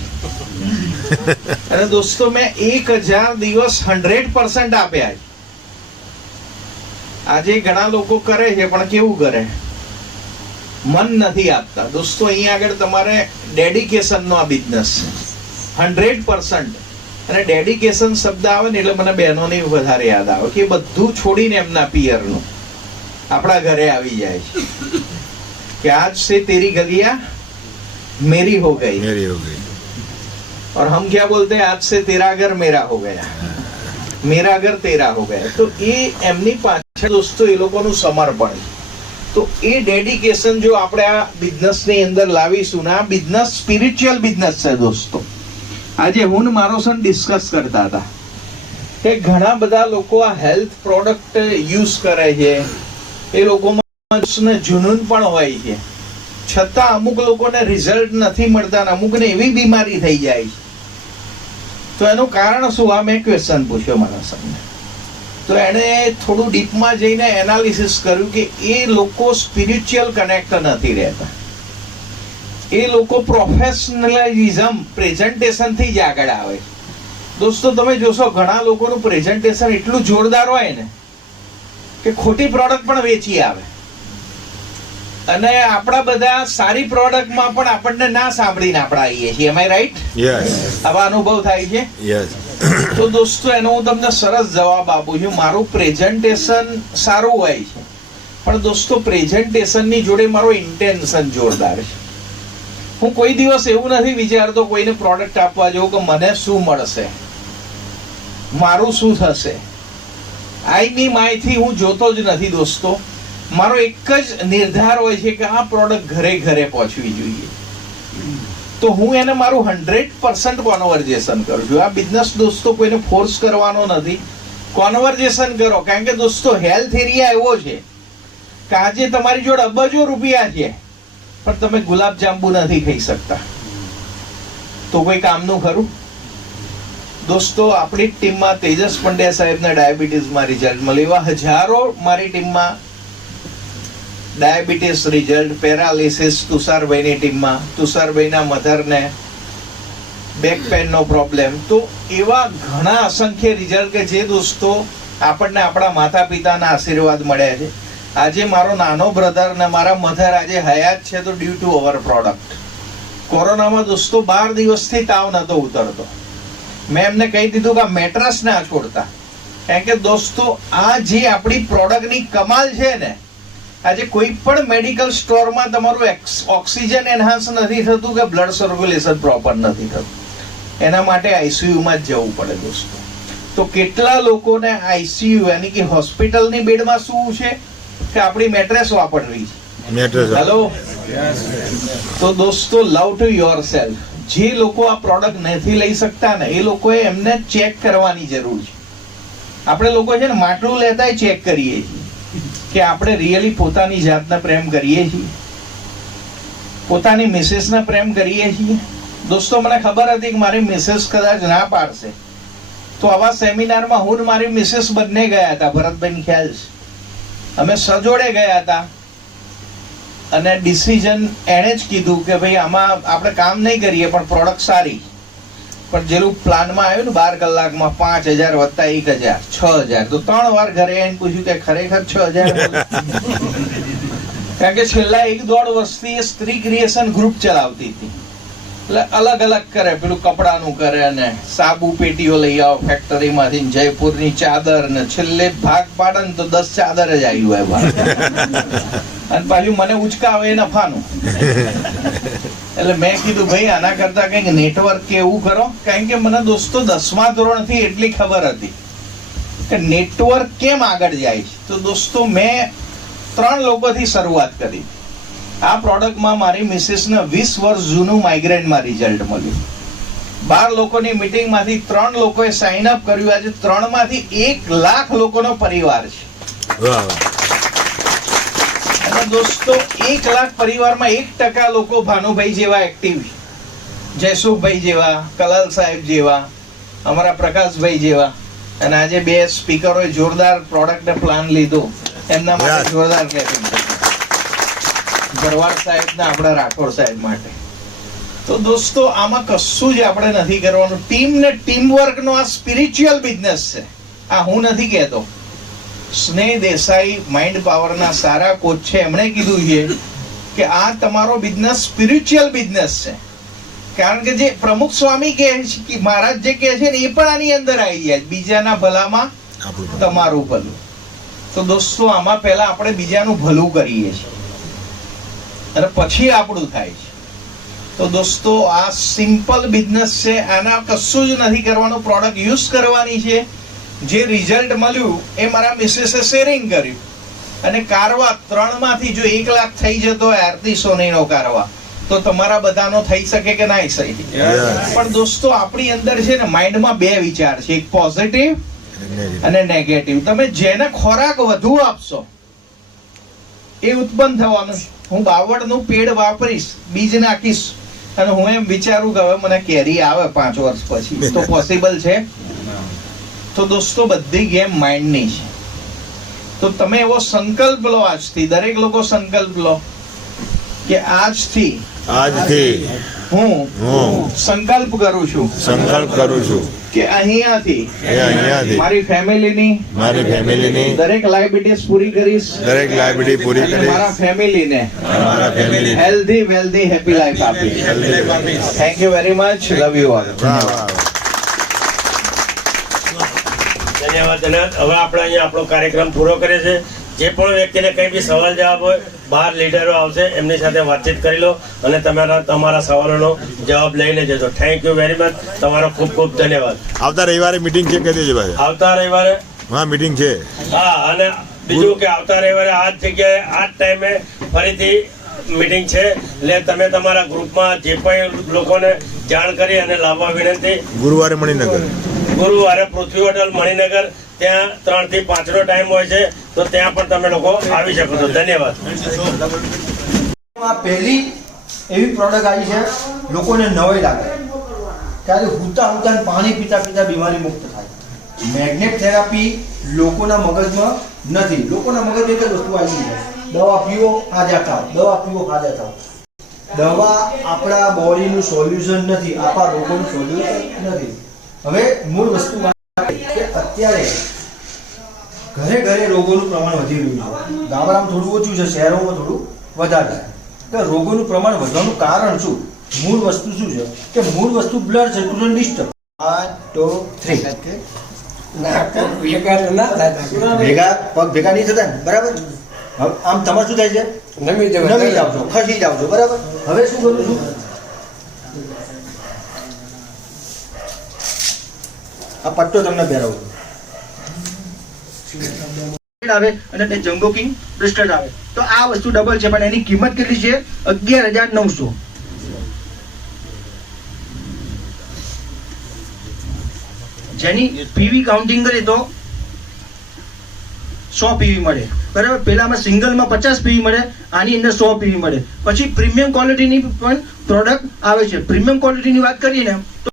અને દોસ્તો, મેં 1000 દિવસ 100% આપ્યા. આજે ઘણા લોકો કરે છે, પણ કેવું કરે, મન નથી આપતા. દોસ્તો, અહીંયા આગળ તમારે ડેડિકેશન નો આ બિઝનેસ છે, 100%. અને ડેડિકેશન શબ્દ આવે ને એટલે મને બહેનોની વધારે યાદ આવે કે બધું છોડીને એમના પિયરનું આપણા ઘરે આવી જાય છે કે આજ से तेरी गलियां मेरी हो गई और हम क्या बोलते हैं, आज से तेरा घर मेरा हो गया, मेरा घर तेरा हो गया. તો એ એમની પાછળ દોસ્તો એ લોકોનું સમર્પણ. તો એ ડેડિકેશન જો આપણે આ બિઝનેસ ની અંદર લાવીશું ને, આ બિઝનેસ સ્પિરિચ્યુઅલ બિઝનેસ છે દોસ્તો. આજે હું ને મારો સન ડિસ્કસ કરતા હતા કે ઘણા બધા લોકો આ હેલ્થ પ્રોડક્ટ યુઝ કરે છે, એ લોકોમાં જુનૂન પણ હોય છે, છતાં અમુક લોકોને રિઝલ્ટ નથી મળતા અને અમુકને એવી બીમારી થઈ જાય છે. તો એનું કારણ શું? આ મેં ક્વેશ્ચન પૂછ્યો મારા સનને. તો એણે થોડું ડીપમાં જઈને એનાલિસિસ કર્યું કે એ લોકો સ્પિરિચ્યુઅલ કનેક્ટ નથી રહેતા. એ લોકો પ્રોફેશનલિઝમ પ્રેઝન્ટેશનથી જ આગળ આવે. દોસ્તો તમે જોશો ઘણા લોકોનું પ્રેઝન્ટેશન એટલું જોરદાર હોય ને કે ખોટી પ્રોડક્ટ પણ વેચી આવે, અને આપણા બધા સારી પ્રોડક્ટમાં પણ આપણને ના સાંભળીને આપણે આવીએ છીએ. એમ આઈ રાઈટ? આવા અનુભવ થાય છે. તો દોસ્તો એનો હું તમને સરસ જવાબ આપું છું. મારું પ્રેઝન્ટેશન સારું હોય છે, પણ દોસ્તો પ્રેઝન્ટેશનની જોડે મારો ઇન્ટેન્શન જોરદાર છે. હું કોઈ દિવસ એવું નથી વિચારતો કોઈને પ્રોડક્ટ આપવા જવું કે મને શું મળશે, મારું શું થશે. આઈની માયથી હું જોતો જ નથી દોસ્તો. મારો એક જ નિર્ધાર હોય છે કે આ પ્રોડક્ટ ઘરે ઘરે પહોંચવી જોઈએ. તો હું એને મારું 100% કોન્વર્ઝેશન કરું છું. આ બિઝનેસ દોસ્તો કોઈને ફોર્સ કરવાનો નથી. કોન્વર્ઝેશન કરો, કારણ કે દોસ્તો હેલ્થ એરિયા એવો છે કે આજે તમારી જોડે અબજો રૂપિયા છે પણ તમે ગુલાબ જાંબુ નથી ખાઈ શકતા, તો કોઈ કામનું ખરું? દોસ્તો આપણી ટીમમાં તેજસ પંડ્યા સાહેબને ડાયાબિટીસમાં રિઝલ્ટ મળ્યું. એવા હજારો મારી ટીમમાં ડાયાબિટીસ રિઝલ્ટ, પેરાલિસિસ તુષારભાઈની ટીમમાં, તુષારભાઈના મધરને બેક પેનનો પ્રોબ્લેમ. તો એવા ઘણા અસંખ્ય રિઝલ્ટ કે જે દોસ્તો આપણને આપણા માતા પિતાના આશીર્વાદ મળ્યા છે. આજે મારો નાનો બ્રધર ને મારા મધર આજે હયાત છે તો ડ્યુ ટુ અવર પ્રોડક્ટ. કોરોનામાં દોસ્તો 12 દિવસથી તાવ નતો ઉતરતો. મેં એમને કહી દીધું કે આ મેટ્રસ ના છોડતા, કારણ કે દોસ્તો આ જે આપણી પ્રોડક્ટની કમાલ છે ને, આજે કોઈ પણ મેડિકલ સ્ટોરમાં તમારું ઓક્સિજન એનહાન્સ નથી થતું કે બ્લડ સર્ક્યુલેશન પ્રોપર નથી થતું. એના માટે આઈસીયુમાં જ જવું પડે દોસ્તો. તો કેટલા લોકોને આઈસીયુ યાની કે હોસ્પિટલની બેડમાં શું છે કે આપણી મેટ્રેસ વાપરવી છે. હેલો, તો દોસ્તો લવ ટુ યોર સેલ્ફ. જે લોકો આ પ્રોડક્ટ નથી લઈ શકતા ને એ લોકોએ એમને ચેક કરવાની જરૂર છે. આપણે લોકો છે ને માટલું લેતા ચેક કરીએ છીએ કે આપણે રિયલી પોતાની જાતને પ્રેમ કરીએ છીએ, પોતાની મિસેસને પ્રેમ કરીએ છીએ. દોસ્તો મને ખબર હતી કે મારી મિસેસ કદાચ ના પાડશે, તો આવા સેમિનારમાં હું મારી મિસેસ બંને ગયા હતા. ભરતભાઈ ખ્યાલ છે, અમે સજોડે ગયા હતા અને ડિસિઝન એણે જ કીધું કે ભાઈ આમાં આપણે કામ નહીં કરીએ પણ પ્રોડક્ટ સારી. પણ જેલું પ્લાનમાં આવ્યું ને 12 કલાકમાં 5000 વત્તા 1000 6000, તો 3 વાર ઘરે આવીને પૂછ્યું કે ખરેખર 6000? કારણ કે છેલ્લા 1.5 વર્ષથી એ સ્ત્રી ક્રિએશન ગ્રુપ ચલાવતી હતી. એટલે અલગ અલગ કરે, પેલું કપડાનું કરે ને સાબુ પેટીઓ લઈ આવો ફેક્ટરીમાંથી, જયપુરની ચાદર ને છેલ્લે ભાગ પાડે ને તો 10 ચાદર જ આવી હોય બહાર. અને પાછું મને ઉચકાવે એ નફાનું. એટલે મેં કીધું ભાઈ આના કરતા કંઈક નેટવર્ક કે એવું કરો. કારણ કે મને દોસ્તો 10મા ધોરણથી એટલી ખબર હતી કે નેટવર્ક કેમ આગળ જાય છે. તો દોસ્તો મેં 3 લોકોથી શરૂઆત કરી. આ પ્રોડક્ટમાં મારી મિસિસને 20 વર્ષ જૂનું માઇગ્રેનમાં રિઝલ્ટ મળ્યું. 12 લોકોની મિટિંગમાંથી 3 લોકોએ સાઇન અપ કર્યું. આજે 3 માંથી 1 લાખ લોકોનો પરિવાર છે. અને દોસ્તો 1 લાખ પરિવારમાં 1% લોકો ભાનુભાઈ જેવા એક્ટિવ, જયસુખભાઈ જેવા, કલાલ સાહેબ જેવા, અમારા પ્રકાશભાઈ જેવા. અને આજે 2 સ્પીકરોએ જોરદાર પ્રોડક્ટને પ્લાન લીધો, એમના માટે જોરદાર ક્લેપિંગ. ભરવાડ સાહેબ ને આપણા રાઠોડ સાહેબ માટે. તો દોસ્તો આમાં કશું જ આપણે નથી કરવાનું. ટીમ ને ટીમ વર્ક નો આ સ્પિરિચ્યુઅલ બિઝનેસ છે. આ હું નથી કહેતો. સ્નેહ દેસાઈ માઇન્ડ પાવરના સારા કોચ છે, એમણે કીધું છે કે આ તમારો બિઝનેસ સ્પિરિચ્યુઅલ બિઝનેસ છે. કારણ કે જે પ્રમુખ સ્વામી કહે છે, મહારાજ જે કહે છે ને એ પણ આની અંદર આવી જાય, બીજાના ભલામાં તમારું ભલું. તો દોસ્તો આમાં પહેલા આપણે બીજાનું ભલું કરીએ છીએ અને પછી આપણું થાય છે. તો દોસ્તો આ સિમ્પલ બિઝનેસ છે, આના કશું જ નથી કરવાનું. પ્રોડક્ટ યુઝ કરવાની છે. જે રિઝલ્ટ મળ્યું એ મારા મિસેસે શેરિંગ કર્યું. અને કારવા 3 માંથી જો 1 લાખ થઈ જતો હોય, આરતી સોનીનો કારવા, તો તમારા બધાનો થઈ શકે કે ના થઈ પણ દોસ્તો આપણી અંદર છે ને માઇન્ડમાં બે વિચાર છે, એક પોઝિટિવ અને નેગેટિવ. તમે જેને ખોરાક વધુ આપશો એ ઉત્પન્ન થવાનું. હું બાવળનું પેડ વાપરીશ, બીજ નાખીશ અને હું એમ વિચારું કે હવે મને કેરી આવે 5 વર્ષ પછી, તો પોસિબલ છે? તો દોસ્તો બધી ગેમ માઇન્ડની છે. તો તમે એવો સંકલ્પ લો, આજથી દરેક લોકો સંકલ્પ લો કે આજથી હું સંકલ્પ કરું છું કે અહીંયાથી મારી ફેમિલીની દરેક લાયબિલિટીઝ પૂરી કરીશ, મારા ફેમિલીને હેલ્ધી વેલ્ધી હેપી લાઈફ આપીશ. Thank you very much. Love you all. ધન્યવાદ. હવે આપણે અહીંયા આપણો કાર્યક્રમ પૂરો કરે છે. જે પણ વ્યક્તિને કંઈ બી સવાલ જવાબ હોય, બહાર લીડરો આવશે, એમની સાથે વાતચીત કરી લો અને તમારા સવાલોનો જવાબ લઈને જજો. Thank you very much. તમારો ખૂબ ખૂબ ધન્યવાદ. આવતા રવિવારે મીટિંગ છે, કહી દેજો ભાઈ. આવતા રવિવારે હા મીટિંગ છે. હા, અને બીજું કે આવતા રવિવારે આ જ જગ્યાએ આ જ ટાઈમે ફરીથી મીટિંગ છે. એટલે તમે તમારા ગ્રુપમાં જે પણ લોકોને જાણ કરી અને લાવવા વિનંતી. ગુરુવારે મણિનગર, ગુરુવારે પૃથ્વી હોટલ મણિનગર, ત્યાં 3 થી 5 નો ટાઈમ હોય છે, તો ત્યાં પણ તમે લોકો આવી શકો છો. ધન્યવાદ. આ પહેલી એવી પ્રોડક્ટ આવી છે લોકોને નવાઈ લાગે ત્યારે હુતા હુતા પાણી પીતા પીતા બીમારી મુક્ત થાય. મેગ્નેટ થેરાપી લોકોના મગજમાં નથી. લોકોના મગજમાં એક જ વસ્તુ આવી છે, દવા પીવો હાજા થાવ, દવા પીવો હાજા થાવ. દવા આપણા બોડીનું સોલ્યુશન નથી, આપણા રોગોનું સોલ્યુશન નથી. હવે મૂળ વસ્તુ કે અત્યારે ઘરે ઘરે રોગોનું પ્રમાણ વધી રહ્યું છે. ગામડામાં થોડું ઓછું છે, શહેરોમાં થોડું વધારે છે. તો રોગોનું પ્રમાણ વધવાનું કારણ શું? મૂળ વસ્તુ શું છે કે મૂળ વસ્તુ બ્લડ સર્ક્યુલેશન ડિસ્ટર્બ. 1 2 3 ભેગા પગ ભેગા નહીં થતા ને, બરાબર? આમ તમારે શું થાય છે? નમી જાવ છો, ખસી જાવ છો, બરાબર? હવે શું કરું છું? આ પટ્ટો તમને પહેરાવું આવે અને તે જમ્બો કિંગ બ્રેસલેટ આવે. તો આ વસ્તુ ડબલ છે, પણ એની કિંમત કેટલી છે? 11,900. જેની પીવી કાઉન્ટિંગ કરીએ તો 100 પીવી મળે, બરાબર? પેલામાં સિંગલમાં 50 પીવી મળે, આની અંદર 100 પીવી મળે. પછી પ્રીમિયમ ક્વોલિટીની પણ પ્રોડક્ટ આવે છે. પ્રીમિયમ ક્વોલિટીની વાત કરીએ ને તો